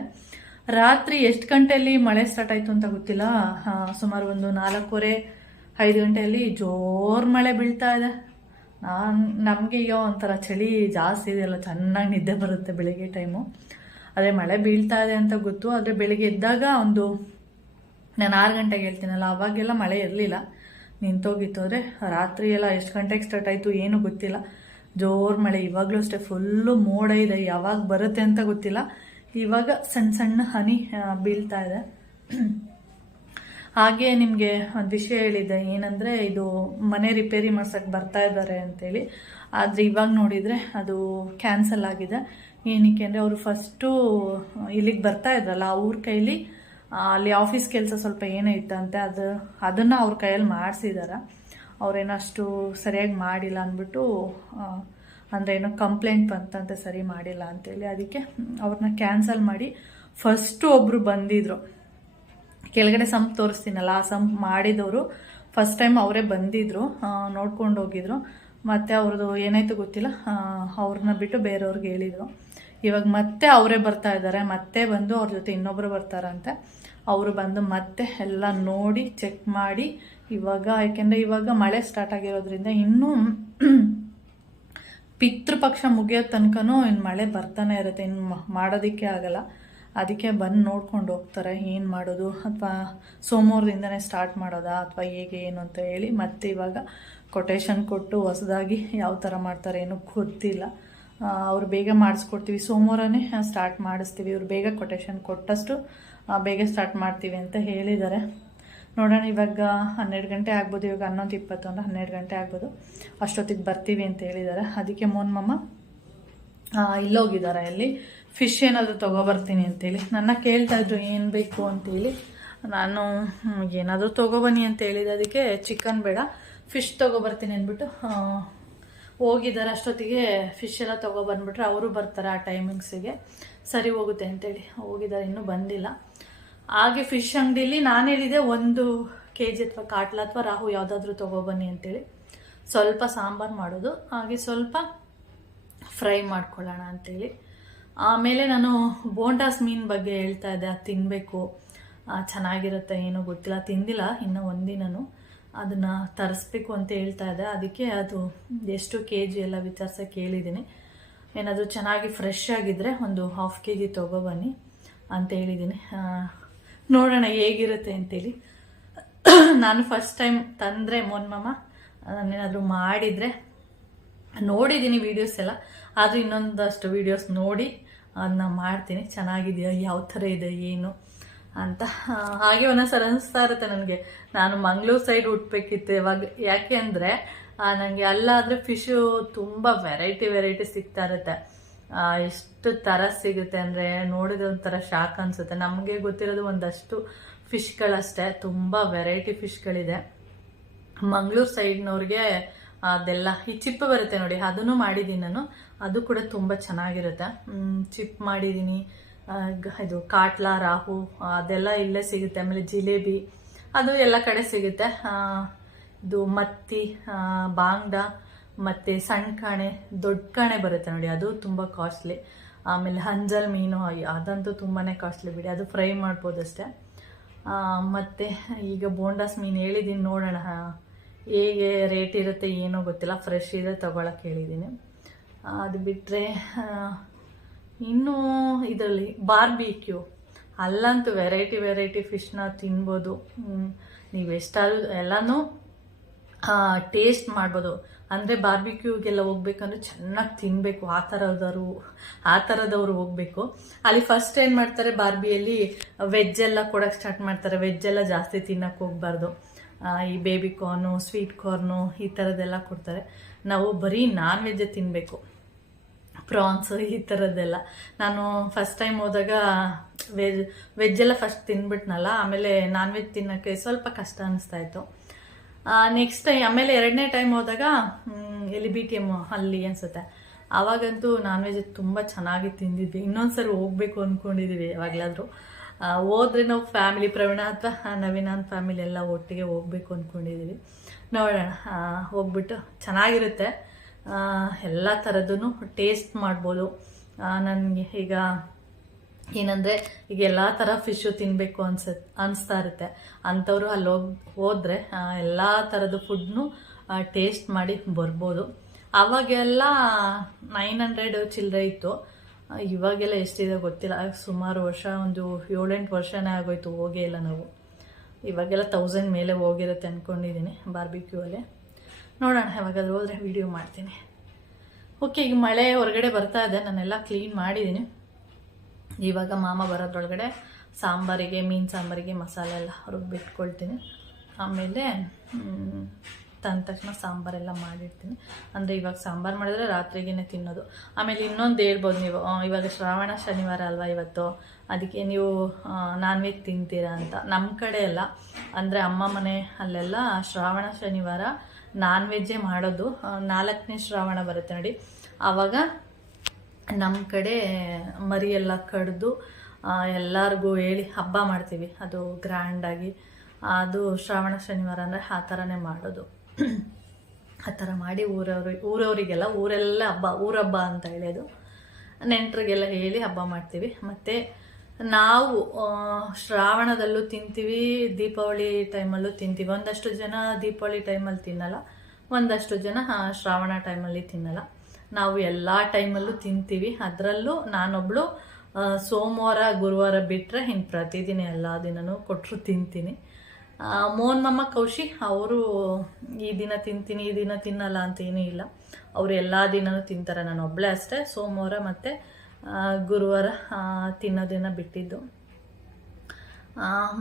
ರಾತ್ರಿ ಎಷ್ಟು ಗಂಟೆಯಲ್ಲಿ ಮಳೆ ಸ್ಟಾರ್ಟ್ ಆಯಿತು ಅಂತ ಗೊತ್ತಿಲ್ಲ. ಸುಮಾರು ಒಂದು 4:15 5 ಗಂಟೆಯಲ್ಲಿ ಜೋರು ಮಳೆ ಬೀಳ್ತಾ ಇದೆ. ನಮಗೆ ಈಗ ಒಂಥರ ಚಳಿ ಜಾಸ್ತಿ ಇದೆಯಲ್ಲ, ಚೆನ್ನಾಗಿ ನಿದ್ದೆ ಬರುತ್ತೆ ಬೆಳಿಗ್ಗೆ ಟೈಮು. ಅದೇ ಮಳೆ ಬೀಳ್ತಾ ಇದೆ ಅಂತ ಗೊತ್ತು. ಆದರೆ ಬೆಳಿಗ್ಗೆ ಎದ್ದಾಗ ನಾನು 6 ಗಂಟೆಗೆ ಹೇಳ್ತೀನಲ್ಲ, ಅವಾಗೆಲ್ಲ ಮಳೆ ಇರಲಿಲ್ಲ, ನಿಂತೋಗಿತ್ತು. ಆದರೆ ರಾತ್ರಿ ಎಲ್ಲ ಎಷ್ಟು ಗಂಟೆಗೆ ಸ್ಟಾರ್ಟ್ ಆಯಿತು ಏನೂ ಗೊತ್ತಿಲ್ಲ, ಜೋರು ಮಳೆ. ಇವಾಗಲೂ ಅಷ್ಟೇ ಫುಲ್ಲು ಮೋಡ ಇದೆ, ಯಾವಾಗ ಬರುತ್ತೆ ಅಂತ ಗೊತ್ತಿಲ್ಲ. ಇವಾಗ ಸಣ್ಣ ಸಣ್ಣ ಹನಿ ಬೀಳ್ತಾ ಇದೆ. ಹಾಗೆ ನಿಮಗೆ ಒಂದು ವಿಷಯ ಹೇಳಿದ್ದೆ, ಏನಂದರೆ ಇದು ಮನೆ ರಿಪೇರಿ ಮಾಡ್ಸೋಕ್ಕೆ ಬರ್ತಾ ಇದ್ದಾರೆ ಅಂತೇಳಿ. ಆದರೆ ಇವಾಗ ನೋಡಿದರೆ ಅದು ಕ್ಯಾನ್ಸಲ್ ಆಗಿದೆ. ಏನಕ್ಕೆ ಅಂದರೆ ಅವರು ಫಸ್ಟು ಇಲ್ಲಿಗೆ ಬರ್ತಾ ಇದ್ರಲ್ಲ, ಅವ್ರ ಕೈಲಿ ಅಲ್ಲಿ ಆಫೀಸ್ ಕೆಲಸ ಸ್ವಲ್ಪ ಏನೋ ಇತ್ತಂತೆ, ಅದನ್ನು ಅವ್ರ ಕೈಯಲ್ಲಿ ಮಾಡಿಸಿದ್ದಾರೆ. ಅವ್ರೇನಷ್ಟು ಸರಿಯಾಗಿ ಮಾಡಿಲ್ಲ ಅಂದ್ಬಿಟ್ಟು, ಅಂದರೆ ಏನೋ ಕಂಪ್ಲೇಂಟ್ ಬಂತಂತೆ ಸರಿ ಮಾಡಿಲ್ಲ ಅಂತೇಳಿ. ಅದಕ್ಕೆ ಅವ್ರನ್ನ ಕ್ಯಾನ್ಸಲ್ ಮಾಡಿ ಫಸ್ಟು ಒಬ್ಬರು ಬಂದಿದ್ರು, ಕೆಳಗಡೆ ಸಂಪ್ ತೋರಿಸ್ತೀನಲ್ಲ, ಆ ಸಂಪ್ ಮಾಡಿದವರು ಫಸ್ಟ್ ಟೈಮ್ ಅವರೇ ಬಂದಿದ್ರು, ನೋಡ್ಕೊಂಡು ಹೋಗಿದ್ರು. ಮತ್ತು ಅವ್ರದ್ದು ಏನಾಯ್ತು ಗೊತ್ತಿಲ್ಲ, ಅವ್ರನ್ನ ಬಿಟ್ಟು ಬೇರೆಯವ್ರಿಗೆ ಹೇಳಿದರು. ಇವಾಗ ಮತ್ತೆ ಅವರೇ ಬರ್ತಾ ಇದ್ದಾರೆ, ಮತ್ತೆ ಬಂದು ಅವ್ರ ಜೊತೆ ಇನ್ನೊಬ್ಬರು ಬರ್ತಾರಂತೆ. ಅವರು ಬಂದು ಮತ್ತೆ ಎಲ್ಲ ನೋಡಿ ಚೆಕ್ ಮಾಡಿ ಇವಾಗ, ಯಾಕೆಂದರೆ ಇವಾಗ ಮಳೆ ಸ್ಟಾರ್ಟ್ ಆಗಿರೋದ್ರಿಂದ ಇನ್ನೂ ಪಿತೃಪಕ್ಷ ಮುಗಿಯೋ ತನಕನೂ ಇನ್ನು ಮಳೆ ಬರ್ತಾನೆ ಇರುತ್ತೆ, ಇನ್ನು ಮಾಡೋದಕ್ಕೆ ಆಗಲ್ಲ. ಅದಕ್ಕೆ ಬಂದು ನೋಡ್ಕೊಂಡು ಹೋಗ್ತಾರೆ ಏನು ಮಾಡೋದು, ಅಥವಾ ಸೋಮವಾರದಿಂದನೇ ಸ್ಟಾರ್ಟ್ ಮಾಡೋದಾ ಅಥವಾ ಹೇಗೆ ಏನು ಅಂತ ಹೇಳಿ. ಮತ್ತೆ ಇವಾಗ ಕೊಟೇಶನ್ ಕೊಟ್ಟು ಹೊಸದಾಗಿ ಯಾವ ಥರ ಮಾಡ್ತಾರೆ ಏನೂ ಗೊತ್ತಿಲ್ಲ. ಅವ್ರು ಬೇಗ ಮಾಡಿಸ್ಕೊಡ್ತೀವಿ, ಸೋಮವಾರನೇ ಸ್ಟಾರ್ಟ್ ಮಾಡಿಸ್ತೀವಿ, ಇವ್ರು ಬೇಗ ಕೊಟೇಶನ್ ಕೊಟ್ಟಷ್ಟು ಬೇಗ ಸ್ಟಾರ್ಟ್ ಮಾಡ್ತೀವಿ ಅಂತ ಹೇಳಿದ್ದಾರೆ. ನೋಡೋಣ, ಇವಾಗ 12 ಗಂಟೆ ಆಗ್ಬೋದು, ಇವಾಗ 11:20 ಅಂದರೆ 12 ಗಂಟೆ ಆಗ್ಬೋದು, ಅಷ್ಟೊತ್ತಿಗೆ ಬರ್ತೀವಿ ಅಂತ ಹೇಳಿದ್ದಾರೆ. ಅದಕ್ಕೆ ಮೋನ್ಮಮ್ಮ ಇಲ್ಲೋಗಿದ್ದಾರೆ, ಇಲ್ಲಿ ಫಿಶ್ ಏನಾದರೂ ತೊಗೊಬರ್ತೀನಿ ಅಂತೇಳಿ. ನನ್ನ ಕೇಳ್ತಾಯಿದ್ರು ಏನು ಬೇಕು ಅಂತೇಳಿ. ನಾನು ಏನಾದರೂ ತೊಗೊಬನ್ನಿ ಅಂತ ಹೇಳಿದೆ. ಅದಕ್ಕೆ ಚಿಕನ್ ಬೇಡ, ಫಿಶ್ ತೊಗೊಬರ್ತೀನಿ ಅಂದ್ಬಿಟ್ಟು ಹೋಗಿದ್ದಾರೆ. ಅಷ್ಟೊತ್ತಿಗೆ ಫಿಶ್ ಎಲ್ಲ ತೊಗೊಬಂದ್ಬಿಟ್ರೆ ಅವರು ಬರ್ತಾರೆ ಆ ಟೈಮಿಂಗ್ಸಿಗೆ, ಸರಿ ಹೋಗುತ್ತೆ ಅಂತೇಳಿ ಹೋಗಿದ್ದಾರೆ, ಇನ್ನೂ ಬಂದಿಲ್ಲ. ಹಾಗೆ ಫಿಶ್ ಅಂಗಡಿಲಿ ನಾನು ಹೇಳಿದೆ 1 kg ಅಥವಾ ಕಾಟ್ಲ ಅಥವಾ ರಾಹು ಯಾವುದಾದ್ರೂ ತೊಗೊಬನ್ನಿ ಅಂತೇಳಿ. ಸ್ವಲ್ಪ ಸಾಂಬಾರು ಮಾಡೋದು, ಹಾಗೆ ಸ್ವಲ್ಪ ಫ್ರೈ ಮಾಡ್ಕೊಳ್ಳೋಣ ಅಂತೇಳಿ. ಆಮೇಲೆ ನಾನು ಬೋಂಡಾಸ್ ಮೀನು ಬಗ್ಗೆ ಹೇಳ್ತಾ ಇದ್ದೆ, ಅದು ತಿನ್ನಬೇಕು, ಚೆನ್ನಾಗಿರುತ್ತೆ, ಏನೋ ಗೊತ್ತಿಲ್ಲ, ತಿಂದಿಲ್ಲ ಇನ್ನೂ ಒಂದಿನೂ. ಅದನ್ನು ತರಿಸ್ಬೇಕು ಅಂತ ಹೇಳ್ತಾ ಇದ್ದೆ. ಅದಕ್ಕೆ ಅದು ಎಷ್ಟು kg ಎಲ್ಲ ವಿಚಾರಿಸೋಕೆ ಹೇಳಿದ್ದೀನಿ. ಏನಾದರೂ ಚೆನ್ನಾಗಿ ಫ್ರೆಶ್ ಆಗಿದ್ದರೆ ಒಂದು 1/2 kg ತೊಗೊಬನ್ನಿ ಅಂತ ಹೇಳಿದ್ದೀನಿ. ನೋಡೋಣ ಹೇಗಿರುತ್ತೆ ಅಂತೇಳಿ. ನಾನು ಫಸ್ಟ್ ಟೈಮ್ ತಂದರೆ ಮೋನ್ಮಮ್ಮ ನಾನೇನಾದರೂ ಮಾಡಿದರೆ ನೋಡಿದ್ದೀನಿ ವೀಡಿಯೋಸ್ ಎಲ್ಲ, ಆದರೂ ಇನ್ನೊಂದಷ್ಟು ವೀಡಿಯೋಸ್ ನೋಡಿ ಅದನ್ನ ಮಾಡ್ತೀನಿ, ಚೆನ್ನಾಗಿದೆಯಾ, ಯಾವ ಥರ ಇದೆ ಏನು ಅಂತ. ಹಾಗೆ ಒಂದೊಂದ್ಸಲ ಅನಿಸ್ತಾ ಇರುತ್ತೆ ನನಗೆ, ನಾನು ಮಂಗಳೂರು ಸೈಡ್ ಹುಟ್ಟಬೇಕಿತ್ತು ಇವಾಗ. ಯಾಕೆ ಅಂದರೆ ನನಗೆ ಅಲ್ಲಾದರೆ ಫಿಶು ತುಂಬ ವೆರೈಟಿ ಸಿಗ್ತಾ ಇರುತ್ತೆ. ಎಷ್ಟು ಥರ ಸಿಗುತ್ತೆ ಅಂದರೆ ನೋಡಿದ್ರೆ ಒಂಥರ ಶಾಕ್ ಅನಿಸುತ್ತೆ. ನಮಗೆ ಗೊತ್ತಿರೋದು ಒಂದಷ್ಟು ಫಿಶ್ಗಳಷ್ಟೇ, ತುಂಬ ವೆರೈಟಿ ಫಿಶ್ಗಳಿದೆ. ಮಂಗಳೂರು ಸೈಡ್ನವ್ರಿಗೆ ಅದೆಲ್ಲ ಈ ಚಿಪ್ಪು ಬರುತ್ತೆ ನೋಡಿ, ಅದನ್ನು ಮಾಡಿದ್ದೀನಿ ನಾನು, ಅದು ಕೂಡ ತುಂಬ ಚೆನ್ನಾಗಿರುತ್ತೆ. ಚಿಪ್ ಮಾಡಿದ್ದೀನಿ. ಇದು ಕಾಟ್ಲಾ, ರಾಹು ಅದೆಲ್ಲ ಇಲ್ಲೇ ಸಿಗುತ್ತೆ. ಆಮೇಲೆ ಜಿಲೇಬಿ ಅದು ಎಲ್ಲ ಕಡೆ ಸಿಗುತ್ತೆ. ಇದು ಮತ್ತಿ, ಬಾಂಗ್ಡ, ಮತ್ತು ಸಣ್ಣ ಕಾಣೆ, ದೊಡ್ಡ ಕಾಣೆ ಬರುತ್ತೆ ನೋಡಿ, ಅದು ತುಂಬ ಕಾಸ್ಟ್ಲಿ. ಆಮೇಲೆ ಹಂಜಲ್ ಮೀನು, ಅದಂತೂ ತುಂಬಾ ಕಾಸ್ಟ್ಲಿ ಬಿಡಿ, ಅದು ಫ್ರೈ ಮಾಡ್ಬೋದಷ್ಟೇ. ಮತ್ತು ಈಗ ಬೋಂಡಾಸ್ ಮೀನು ಹೇಳಿದ್ದೀನಿ, ನೋಡೋಣ ಹೇಗೆ ರೇಟ್ ಇರುತ್ತೆ ಏನೋ ಗೊತ್ತಿಲ್ಲ, ಫ್ರೆಶ್ ಇದೆ ತೊಗೊಳಕ್ಕೆ ಹೇಳಿದ್ದೀನಿ. ಅದು ಬಿಟ್ಟರೆ ಇನ್ನೂ ಇದರಲ್ಲಿ ಬಾರ್ಬಿಕ್ಯೂ, ಅಲ್ಲಂತೂ ವೆರೈಟಿ ಫಿಶ್ನ ತಿನ್ಬೋದು. ನೀವು ಎಷ್ಟಾದ್ರೂ ಎಲ್ಲನೂ ಟೇಸ್ಟ್ ಮಾಡ್ಬೋದು. ಅಂದರೆ ಬಾರ್ಬಿಕ್ಯೂಗೆಲ್ಲ ಹೋಗ್ಬೇಕಂದ್ರೆ ಚೆನ್ನಾಗಿ ತಿನ್ನಬೇಕು, ಆ ಥರದವರು ಹೋಗಬೇಕು. ಅಲ್ಲಿ ಫಸ್ಟ್ ಏನು ಮಾಡ್ತಾರೆ, ಬಾರ್ಬಿಯಲ್ಲಿ ವೆಜ್ಜೆಲ್ಲ ಕೊಡೋಕ್ಕೆ ಸ್ಟಾರ್ಟ್ ಮಾಡ್ತಾರೆ. ವೆಜ್ಜೆಲ್ಲ ಜಾಸ್ತಿ ತಿನ್ನೋಕ್ಕೆ ಹೋಗ್ಬಾರ್ದು. ಈ ಬೇಬಿ ಕಾರ್ನು, ಸ್ವೀಟ್ ಕಾರ್ನು ಈ ಥರದ್ದೆಲ್ಲ ಕೊಡ್ತಾರೆ. ನಾವು ಬರೀ ನಾನ್ ವೆಜ್ಜೇ ತಿನ್ನಬೇಕು, ಪ್ರಾನ್ಸು ಈ ಥರದ್ದೆಲ್ಲ. ನಾನು ಫಸ್ಟ್ ಟೈಮ್ ಹೋದಾಗ ವೆಜ್ಜೆಲ್ಲ ಫಸ್ಟ್ ತಿಂದ್ಬಿಟ್ನಲ್ಲ, ಆಮೇಲೆ ನಾನ್ ವೆಜ್ ತಿನ್ನೋಕ್ಕೆ ಸ್ವಲ್ಪ ಕಷ್ಟ ಅನ್ನಿಸ್ತಾಯಿತ್ತು. ನೆಕ್ಸ್ಟ್ ಟೈಮ್ ಆಮೇಲೆ 2ನೇ ಟೈಮ್ ಹೋದಾಗ ಎಲ್ಲಿ BTM ಅಲ್ಲಿ ಅನಿಸುತ್ತೆ, ಆವಾಗಂತೂ ನಾನ್ ವೆಜ್ ತುಂಬ ಚೆನ್ನಾಗಿ ತಿಂದಿದ್ವಿ. ಇನ್ನೊಂದ್ಸರಿ ಹೋಗ್ಬೇಕು ಅಂದ್ಕೊಂಡಿದ್ದೀವಿ. ಯಾವಾಗಲಾದರೂ ಹೋದ್ರೆ ನಾವು ಫ್ಯಾಮಿಲಿ, ಪ್ರವೀಣ ಅಥವಾ ನವೀನಾನ್ ಫ್ಯಾಮಿಲಿ ಎಲ್ಲ ಒಟ್ಟಿಗೆ ಹೋಗ್ಬೇಕು ಅಂದ್ಕೊಂಡಿದ್ದೀವಿ. ನೋಡೋಣ, ಹೋಗ್ಬಿಟ್ಟು ಚೆನ್ನಾಗಿರುತ್ತೆ, ಎಲ್ಲ ಥರದ್ದೂ ಟೇಸ್ಟ್ ಮಾಡ್ಬೋದು. ನನಗೆ ಈಗ ಏನಂದರೆ ಈಗ ಎಲ್ಲ ಥರ ಫಿಶು ತಿನ್ನಬೇಕು ಅನಿಸ್ತಾ ಇರುತ್ತೆ. ಅಂಥವ್ರು ಅಲ್ಲಿ ಹೋದರೆ ಎಲ್ಲ ಥರದ ಫುಡ್ನು ಟೇಸ್ಟ್ ಮಾಡಿ ಬರ್ಬೋದು. ಅವಾಗೆಲ್ಲ 900 ಚಿಲ್ಲರೆ ಇತ್ತು. ಇವಾಗೆಲ್ಲ ಎಷ್ಟಿದೆ ಗೊತ್ತಿಲ್ಲ. ಸುಮಾರು ವರ್ಷ, ಒಂದು 7-8 ವರ್ಷನೇ ಆಗೋಯ್ತು ಹೋಗೇ ಇಲ್ಲ ನಾವು. ಇವಾಗೆಲ್ಲ 1000 ಮೇಲೆ ಹೋಗಿರುತ್ತೆ ಅಂದ್ಕೊಂಡಿದ್ದೀನಿ ಬಾರ್ಬಿಕ್ಯೂ ಅಲ್ಲಿ. ನೋಡೋಣ, ಯಾವಾಗಾದ್ರೂ ಹೋದರೆ ವಿಡಿಯೋ ಮಾಡ್ತೀನಿ. ಓಕೆ, ಈಗ ಮಳೆ ಹೊರಗಡೆ ಬರ್ತಾ ಇದೆ. ನಾನೆಲ್ಲ ಕ್ಲೀನ್ ಮಾಡಿದ್ದೀನಿ. ಇವಾಗ ಮಾಮ ಬರೋದ್ರೊಳಗಡೆ ಸಾಂಬಾರಿಗೆ, ಮೀನು ಸಾಂಬಾರಿಗೆ ಮಸಾಲೆ ಎಲ್ಲ ರುಬ್ಬಿಟ್ಕೊಳ್ತೀನಿ. ಆಮೇಲೆ ತಂದ ತಕ್ಷಣ ಸಾಂಬಾರೆಲ್ಲ ಮಾಡಿರ್ತೀನಿ. ಅಂದರೆ ಇವಾಗ ಸಾಂಬಾರು ಮಾಡಿದ್ರೆ ರಾತ್ರಿಗೇ ತಿನ್ನೋದು. ಆಮೇಲೆ ಇನ್ನೊಂದು ಹೇಳ್ಬೋದು ನೀವು, ಇವಾಗ ಶ್ರಾವಣ ಶನಿವಾರ ಅಲ್ವಾ ಇವತ್ತು, ಅದಕ್ಕೆ ನೀವು ನಾನ್ ವೆಜ್ ತಿಂತೀರಾ ಅಂತ. ನಮ್ಮ ಕಡೆ ಎಲ್ಲ ಅಂದರೆ ಅಮ್ಮ ಮನೆ ಅಲ್ಲೆಲ್ಲ ಶ್ರಾವಣ ಶನಿವಾರ ನಾನ್ ವೆಜ್ಜೇ ಮಾಡೋದು. 4ನೇ ಶ್ರಾವಣ ಬರುತ್ತೆ ನೋಡಿ, ಆವಾಗ ನಮ್ಮ ಕಡೆ ಮರಿ ಎಲ್ಲ ಕಡ್ದು ಎಲ್ಲರಿಗೂ ಹೇಳಿ ಹಬ್ಬ ಮಾಡ್ತೀವಿ. ಅದು ಗ್ರ್ಯಾಂಡಾಗಿ. ಅದು ಶ್ರಾವಣ ಶನಿವಾರ ಅಂದರೆ ಆ ಥರನೇ ಮಾಡೋದು. ಆ ಥರ ಮಾಡಿ ಊರವರಿಗೆಲ್ಲ ಊರೆಲ್ಲ ಊರಹಬ್ಬ ಅಂತ ಹೇಳೋದು. ನೆಂಟರಿಗೆಲ್ಲ ಹೇಳಿ ಹಬ್ಬ ಮಾಡ್ತೀವಿ. ಮತ್ತು ನಾವು ಶ್ರಾವಣದಲ್ಲೂ ತಿಂತೀವಿ, ದೀಪಾವಳಿ ಟೈಮಲ್ಲೂ ತಿಂತೀವಿ. ಒಂದಷ್ಟು ಜನ ದೀಪಾವಳಿ ಟೈಮಲ್ಲಿ ತಿನ್ನಲ್ಲ, ಒಂದಷ್ಟು ಜನ ಶ್ರಾವಣ ಟೈಮಲ್ಲಿ ತಿನ್ನಲ್ಲ. ನಾವು ಎಲ್ಲ ಟೈಮಲ್ಲೂ ತಿಂತೀವಿ. ಅದರಲ್ಲೂ ನಾನೊಬ್ಬಳು ಸೋಮವಾರ ಗುರುವಾರ ಬಿಟ್ಟರೆ ಇನ್ನು ಪ್ರತಿದಿನ ಎಲ್ಲ ದಿನವೂ ಕೊಟ್ಟರು ತಿಂತೀನಿ. ಮೋಹನ್ ಮಮ್ಮ ಕೌಶಿ ಅವರು ಈ ದಿನ ತಿಂತೀನಿ ಈ ದಿನ ತಿನ್ನಲ್ಲ ಅಂತ ಏನೂ ಇಲ್ಲ. ಅವರು ಎಲ್ಲ ದಿನವೂ ತಿಂತಾರೆ. ನಾನು ಒಬ್ಬಳೇ ಅಷ್ಟೇ ಸೋಮವಾರ ಮತ್ತು ಗುರುವಾರ ತಿನ್ನೋದನ್ನು ಬಿಟ್ಟಿದ್ದು.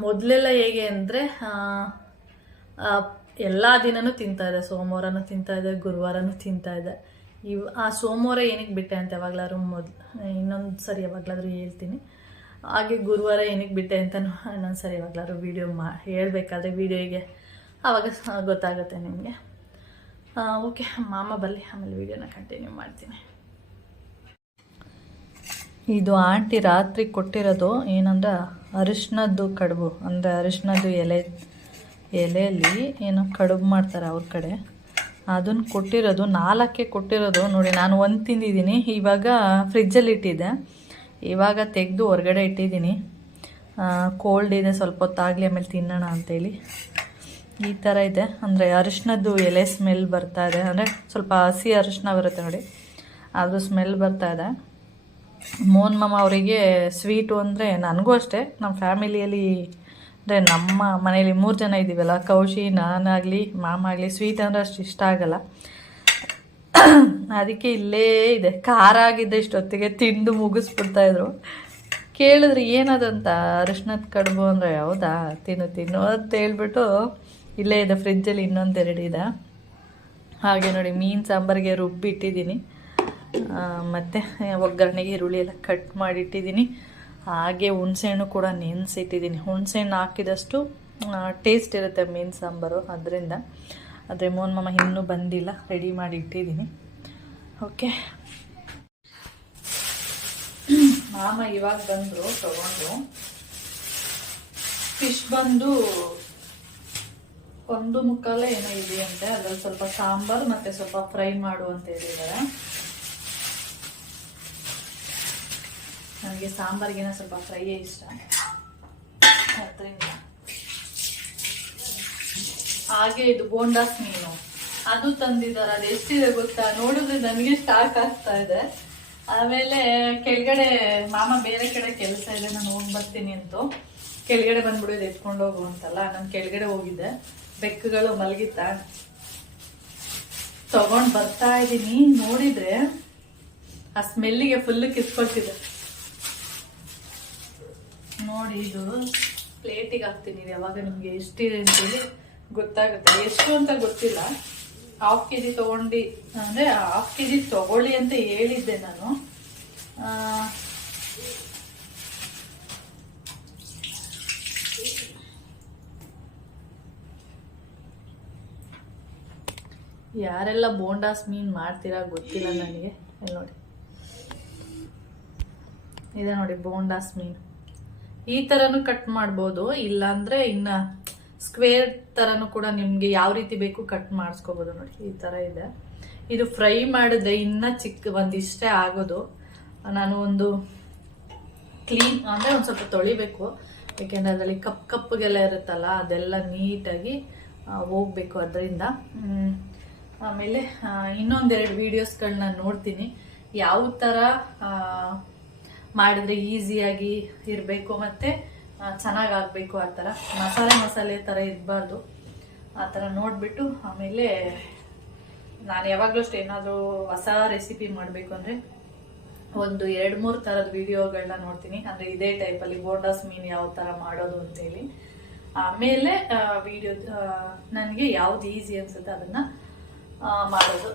ಮೊದಲೆಲ್ಲ ಹೇಗೆ ಅಂದರೆ ಎಲ್ಲ ದಿನವೂ ತಿಂತಾಯಿದ್ದೆ. ಸೋಮವಾರನೂ ತಿಂತಾಯಿದ್ದೆ, ಗುರುವಾರನೂ ತಿಂತಾಯಿದ್ದೆ. ಆ ಸೋಮವಾರ ಏನಕ್ಕೆ ಬಿಟ್ಟೆ ಅಂತ ಯಾವಾಗಲಾದ್ರು ಇನ್ನೊಂದು ಸರಿ ಯಾವಾಗಲಾದ್ರೂ ಹೇಳ್ತೀನಿ. ಹಾಗೆ ಗುರುವಾರ ಏನಕ್ಕೆ ಬಿಟ್ಟೆ ಅಂತ ಇನ್ನೊಂದು ಸರಿ ಯಾವಾಗಲಾದ್ರು ವೀಡಿಯೋ ಹೇಳಬೇಕಾದ್ರೆ ವೀಡಿಯೋಗೆ ಆವಾಗ ಗೊತ್ತಾಗುತ್ತೆ ನಿಮಗೆ. ಓಕೆ, ಮಾಮ ಬರಲಿ, ಆಮೇಲೆ ವೀಡಿಯೋನ ಕಂಟಿನ್ಯೂ ಮಾಡ್ತೀನಿ. ಇದು ಆಂಟಿ ರಾತ್ರಿ ಕೊಟ್ಟಿರೋದು ಏನಂದ್ರೆ ಅರಿಶಿನದ್ದು ಕಡುಬು. ಅಂದರೆ ಅರಿಶಿನದ್ದು ಎಲೆಯಲ್ಲಿ ಏನೋ ಕಡುಬು ಮಾಡ್ತಾರೆ ಅವ್ರ ಕಡೆ. ಅದನ್ನು ಕೊಟ್ಟಿರೋದು 4 ಕೊಟ್ಟಿರೋದು ನೋಡಿ. ನಾನು 1 ತಿಂದಿದ್ದೀನಿ. ಇವಾಗ ಫ್ರಿಜ್ಜಲ್ಲಿ ಇಟ್ಟಿದ್ದೆ, ಇವಾಗ ತೆಗೆದು ಹೊರಗಡೆ ಇಟ್ಟಿದ್ದೀನಿ. ಕೋಲ್ಡ್ ಇದೆ, ಸ್ವಲ್ಪ ಹೊತ್ತಾಗಲಿ ಆಮೇಲೆ ತಿನ್ನೋಣ ಅಂತೇಳಿ. ಈ ಥರ ಇದೆ. ಅಂದರೆ ಅರಿಶಿನದ್ದು ಎಲೆ ಸ್ಮೆಲ್ ಬರ್ತಾ ಇದೆ. ಅಂದರೆ ಸ್ವಲ್ಪ ಹಸಿ ಅರಿಶಿನ ಬರುತ್ತೆ ನೋಡಿ, ಅದು ಸ್ಮೆಲ್ ಬರ್ತಾ ಇದೆ. ಮೋಹನ್ ಮಾಮ ಅವರಿಗೆ ಸ್ವೀಟು ಅಂದರೆ, ನನಗೂ ಅಷ್ಟೇ, ನಮ್ಮ ಫ್ಯಾಮಿಲಿಯಲ್ಲಿ ಅಂದರೆ ನಮ್ಮ ಮನೇಲಿ 3 ಜನ ಇದ್ದೀವಲ್ಲ, ಕೌಶಿ, ನಾನಾಗಲಿ ಮಾಮ ಆಗಲಿ ಸ್ವೀಟ್ ಅಂದರೆ ಅಷ್ಟು ಇಷ್ಟ ಆಗಲ್ಲ. ಅದಕ್ಕೆ ಇಲ್ಲೇ ಇದೆ. ಖಾರ ಆಗಿದ್ದೆ ಇಷ್ಟೊತ್ತಿಗೆ ತಿಂದು ಮುಗಿಸ್ಬಿಡ್ತಾಯಿದ್ರು. ಕೇಳಿದ್ರೆ ಏನದಂತ, ಅರಿಶಿನದ ಕಡುಬು ಅಂದರೆ ಹೌದಾ ತಿನ್ನು ಅಂತ ಹೇಳ್ಬಿಟ್ಟು ಇಲ್ಲೇ ಇದೆ ಫ್ರಿಜ್ಜಲ್ಲಿ. ಇನ್ನೊಂದು 2 ಇದೆ. ಹಾಗೆ ನೋಡಿ, ಮೀನು ಸಾಂಬಾರಿಗೆ ರುಬ್ಬಿಟ್ಟಿದ್ದೀನಿ. ಮತ್ತು ಒಗ್ಗರಣೆಗೆ ಈರುಳ್ಳಿ ಎಲ್ಲ ಕಟ್ ಮಾಡಿಟ್ಟಿದ್ದೀನಿ. ಹಾಗೆ ಹುಣಸೆಹಣ್ಣು ಕೂಡ ನೆನೆಸಿಟ್ಟಿದ್ದೀನಿ. ಹುಣಸೆಹಣ್ಣು ಹಾಕಿದಷ್ಟು ಟೇಸ್ಟ್ ಇರುತ್ತೆ ಮೀನು ಸಾಂಬಾರು, ಅದರಿಂದ. ಆದರೆ ಮೋಹನ್ ಮಾಮ ಇನ್ನೂ ಬಂದಿಲ್ಲ, ರೆಡಿ ಮಾಡಿ ಇಟ್ಟಿದ್ದೀನಿ. ಓಕೆ, ಮಾಮ ಇವಾಗ ಬಂದರು ತಗೊಂಡು. ಫಿಶ್ ಬಂದು 1.25 ಏನೋ ಇದೆಯಂತೆ. ಅದರಲ್ಲಿ ಸ್ವಲ್ಪ ಸಾಂಬಾರು ಮತ್ತು ಸ್ವಲ್ಪ ಫ್ರೈ ಮಾಡು ಅಂತ ಹೇಳಿದ್ದಾರೆ. ನನಗೆ ಸಾಂಬಾರಿಗಿನ ಸ್ವಲ್ಪ ಫ್ರೈಯೇ ಇಷ್ಟ, ಅದರಿಂದ. ಹಾಗೆ ಇದು ಬೋಂಡಾಸ್ ಮೀನು ಅದು ತಂದಿದ್ದಾರೆ. ಅದು ಎಷ್ಟಿದೆ ಗೊತ್ತಾ? ನೋಡಿದ್ರೆ ನನಗೆ ಸ್ಟಾಕ್ ಆಗ್ತಾ ಇದೆ. ಆಮೇಲೆ ಕೆಳಗಡೆ ಮಾಮ ಬೇರೆ ಕಡೆ ಕೆಲಸ ಇದೆ, ನಾನು ಹೋಗಿ ಬರ್ತೀನಿ ಅಂತ ಕೆಳಗಡೆ ಬಂದ್ಬಿಡೋದು, ಎತ್ಕೊಂಡು ಹೋಗು ಅಂತಲ್ಲ. ನಾನು ಕೆಳಗಡೆ ಹೋಗಿದ್ದೆ, ಬೆಕ್ಕುಗಳು ಮಲಗಿತ್ತ ತಗೊಂಡು ಬರ್ತಾ ಇದ್ದೀನಿ. ನೋಡಿದ್ರೆ ಆ ಸ್ಮೆಲ್ಲಿಗೆ ಫುಲ್ಲು ಕಿತ್ಕೊಳ್ತಿದೆ ನೋಡಿ. ಇದು ಪ್ಲೇಟಿಗೆ ಹಾಕ್ತೀನಿ, ಯಾವಾಗ ನಿಮಗೆ ಎಷ್ಟಿದೆ ಅಂತೇಳಿ ಗೊತ್ತಾಗುತ್ತೆ. ಎಷ್ಟು ಅಂತ ಗೊತ್ತಿಲ್ಲ. 1/2 kg ತೊಗೊಂಡು, ಅಂದರೆ 1/2 kg ತೊಗೊಳ್ಳಿ ಅಂತ ಹೇಳಿದ್ದೆ ನಾನು. ಯಾರೆಲ್ಲ ಬೋಂಡಾಸ್ ಮೀನು ಮಾಡ್ತೀರಾ ಗೊತ್ತಿಲ್ಲ ನನಗೆ. ಇಲ್ಲಿ ನೋಡಿ, ಇದೆ ನೋಡಿ ಬೋಂಡಾಸ್ ಮೀನು. ಈ ಥರನೂ ಕಟ್ ಮಾಡ್ಬೋದು, ಇಲ್ಲಾಂದರೆ ಇನ್ನು ಸ್ಕ್ವೇರ್ ಥರನೂ ಕೂಡ ನಿಮಗೆ ಯಾವ ರೀತಿ ಬೇಕು ಕಟ್ ಮಾಡಿಸ್ಕೋಬೋದು. ನೋಡಿ ಈ ಥರ ಇದೆ. ಇದು ಫ್ರೈ ಮಾಡಿದ್ರೆ ಇನ್ನೂ ಒಂದಿಷ್ಟೇ ಆಗೋದು. ನಾನು ಒಂದು ಕ್ಲೀನ್ ಅಂದರೆ ಒಂದು ಸ್ವಲ್ಪ ತೊಳಿಬೇಕು, ಯಾಕೆಂದರೆ ಅದರಲ್ಲಿ ಕಪ್ಪಗೆಲ್ಲ ಇರುತ್ತಲ್ಲ ಅದೆಲ್ಲ ನೀಟಾಗಿ ಹೋಗ್ಬೇಕು ಅದರಿಂದ. ಆಮೇಲೆ ಇನ್ನೊಂದೆರಡು ವೀಡಿಯೋಸ್ಗಳನ್ನ ನೋಡ್ತೀನಿ, ಯಾವ ಥರ ಮಾಡಿದ್ರೆ ಈಸಿಯಾಗಿ ಇರಬೇಕು ಮತ್ತು ಚೆನ್ನಾಗಾಗಬೇಕು, ಆ ಥರ ಮಸಾಲೆ ಥರ ಇರಬಾರ್ದು, ಆ ಥರ ನೋಡಿಬಿಟ್ಟು ಆಮೇಲೆ ನಾನು ಯಾವಾಗಲೂ ಅಷ್ಟೇ ಏನಾದರೂ ಹೊಸ ರೆಸಿಪಿ ಮಾಡಬೇಕು ಅಂದರೆ ಒಂದು 2-3 ಥರದ ವಿಡಿಯೋಗಳನ್ನ ನೋಡ್ತೀನಿ. ಅಂದರೆ ಇದೇ ಟೈಪಲ್ಲಿ ಬೋಂಡಾಸ್ ಮೀನು ಯಾವ ಥರ ಮಾಡೋದು ಅಂತೇಳಿ. ಆಮೇಲೆ ವಿಡಿಯೋ ನನಗೆ ಯಾವ್ದು ಈಸಿ ಅನ್ಸುತ್ತೆ ಅದನ್ನು ಮಾಡೋದು.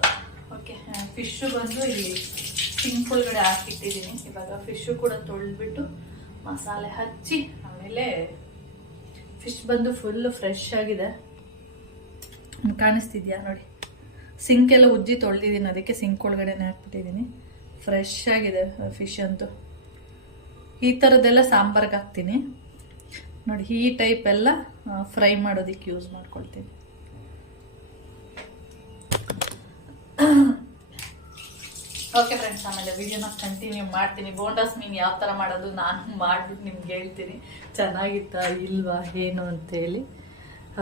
ಓಕೆ, ಫಿಶ್ಶು ಬಂದು ಇಲ್ಲಿ ಸಿಂಕ್ ಒಳಗಡೆ ಹಾಕಿಟ್ಟಿದ್ದೀನಿ. ಇವಾಗ ಫಿಶ್ಶು ಕೂಡ ತೊಳೆದ್ಬಿಟ್ಟು ಮಸಾಲೆ ಹಚ್ಚಿ, ಆಮೇಲೆ ಫಿಶ್ ಬಂದು ಫುಲ್ಲು ಫ್ರೆಶ್ ಆಗಿದೆ, ಕಾಣಿಸ್ತಿದ್ಯಾ ನೋಡಿ. ಸಿಂಕ್ ಎಲ್ಲ ಉಜ್ಜಿ ತೊಳೆದಿದ್ದೀನಿ, ಅದಕ್ಕೆ ಸಿಂಕ್ ಒಳಗಡೆನೆ ಹಾಕ್ಬಿಟ್ಟಿದ್ದೀನಿ. ಫ್ರೆಶ್ ಆಗಿದೆ ಫಿಶ್ ಅಂತೂ. ಈ ಥರದ್ದೆಲ್ಲ ಸಾಂಬಾರ್ಗೆ ಹಾಕ್ತೀನಿ ನೋಡಿ. ಈ ಟೈಪ್ ಎಲ್ಲ ಫ್ರೈ ಮಾಡೋದಕ್ಕೆ ಯೂಸ್ ಮಾಡ್ಕೊಳ್ತೀನಿ. ಓಕೆ ಫ್ರೆಂಡ್ಸ್, ಆಮೇಲೆ ವಿಡಿಯೋನ ಕಂಟಿನ್ಯೂ ಮಾಡ್ತೀನಿ. ಬೋಂಡಾಸ್ ಮೀನು ಯಾವ ಥರ ಮಾಡೋದು ನಾನು ಮಾಡಿಬಿಟ್ಟು ನಿಮ್ಗೆ ಹೇಳ್ತೀನಿ, ಚೆನ್ನಾಗಿತ್ತಾ ಇಲ್ವಾ ಏನು ಅಂತೇಳಿ.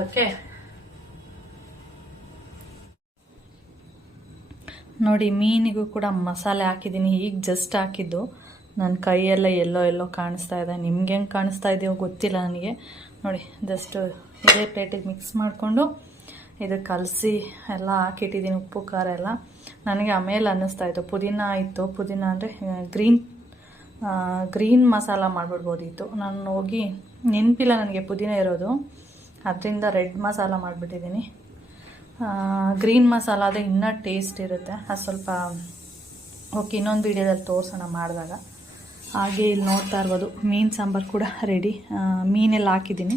ಓಕೆ ನೋಡಿ, ಮೀನಿಗೂ ಕೂಡ ಮಸಾಲೆ ಹಾಕಿದ್ದೀನಿ. ಈಗ ಜಸ್ಟ್ ಹಾಕಿದ್ದು, ನನ್ನ ಕೈಯೆಲ್ಲ ಎಲ್ಲೋ ಕಾಣಿಸ್ತಾ ಇದೆ. ನಿಮ್ಗೆ ಹೆಂಗೆ ಕಾಣಿಸ್ತಾ ಇದೆಯೋ ಗೊತ್ತಿಲ್ಲ ನನಗೆ. ನೋಡಿ, ಜಸ್ಟ್ ಇದೇ ಪ್ಲೇಟಿಗೆ ಮಿಕ್ಸ್ ಮಾಡಿಕೊಂಡು ಇದು ಕಲಸಿ ಎಲ್ಲ ಹಾಕಿಟ್ಟಿದ್ದೀನಿ, ಉಪ್ಪು ಖಾರ ಎಲ್ಲ. ನನಗೆ ಆಮೇಲೆ ಅನ್ನಿಸ್ತಾ ಇತ್ತು ಪುದೀನ ಇತ್ತು, ಪುದೀನ ಅಂದರೆ ಗ್ರೀನ್ ಮಸಾಲ ಮಾಡಿಬಿಡ್ಬೋದಿತ್ತು. ನಾನು ಹೋಗಿ ನೆನಪಿಲ್ಲ ನನಗೆ ಪುದೀನ ಇರೋದು, ಅದರಿಂದ ರೆಡ್ ಮಸಾಲ ಮಾಡಿಬಿಟ್ಟಿದ್ದೀನಿ. ಗ್ರೀನ್ ಮಸಾಲ ಆದರೆ ಇನ್ನೂ ಟೇಸ್ಟ್ ಇರುತ್ತೆ. ಅದು ಸ್ವಲ್ಪ ಓಕೆ, ಇನ್ನೊಂದು ವೀಡಿಯೋದಲ್ಲಿ ತೋರಿಸೋಣ ಮಾಡಿದಾಗ. ಹಾಗೆ ಇಲ್ಲಿ ನೋಡ್ತಾ ಇರ್ಬೋದು, ಮೀನು ಸಾಂಬಾರು ಕೂಡ ರೆಡಿ. ಮೀನೆಲ್ಲ ಹಾಕಿದ್ದೀನಿ,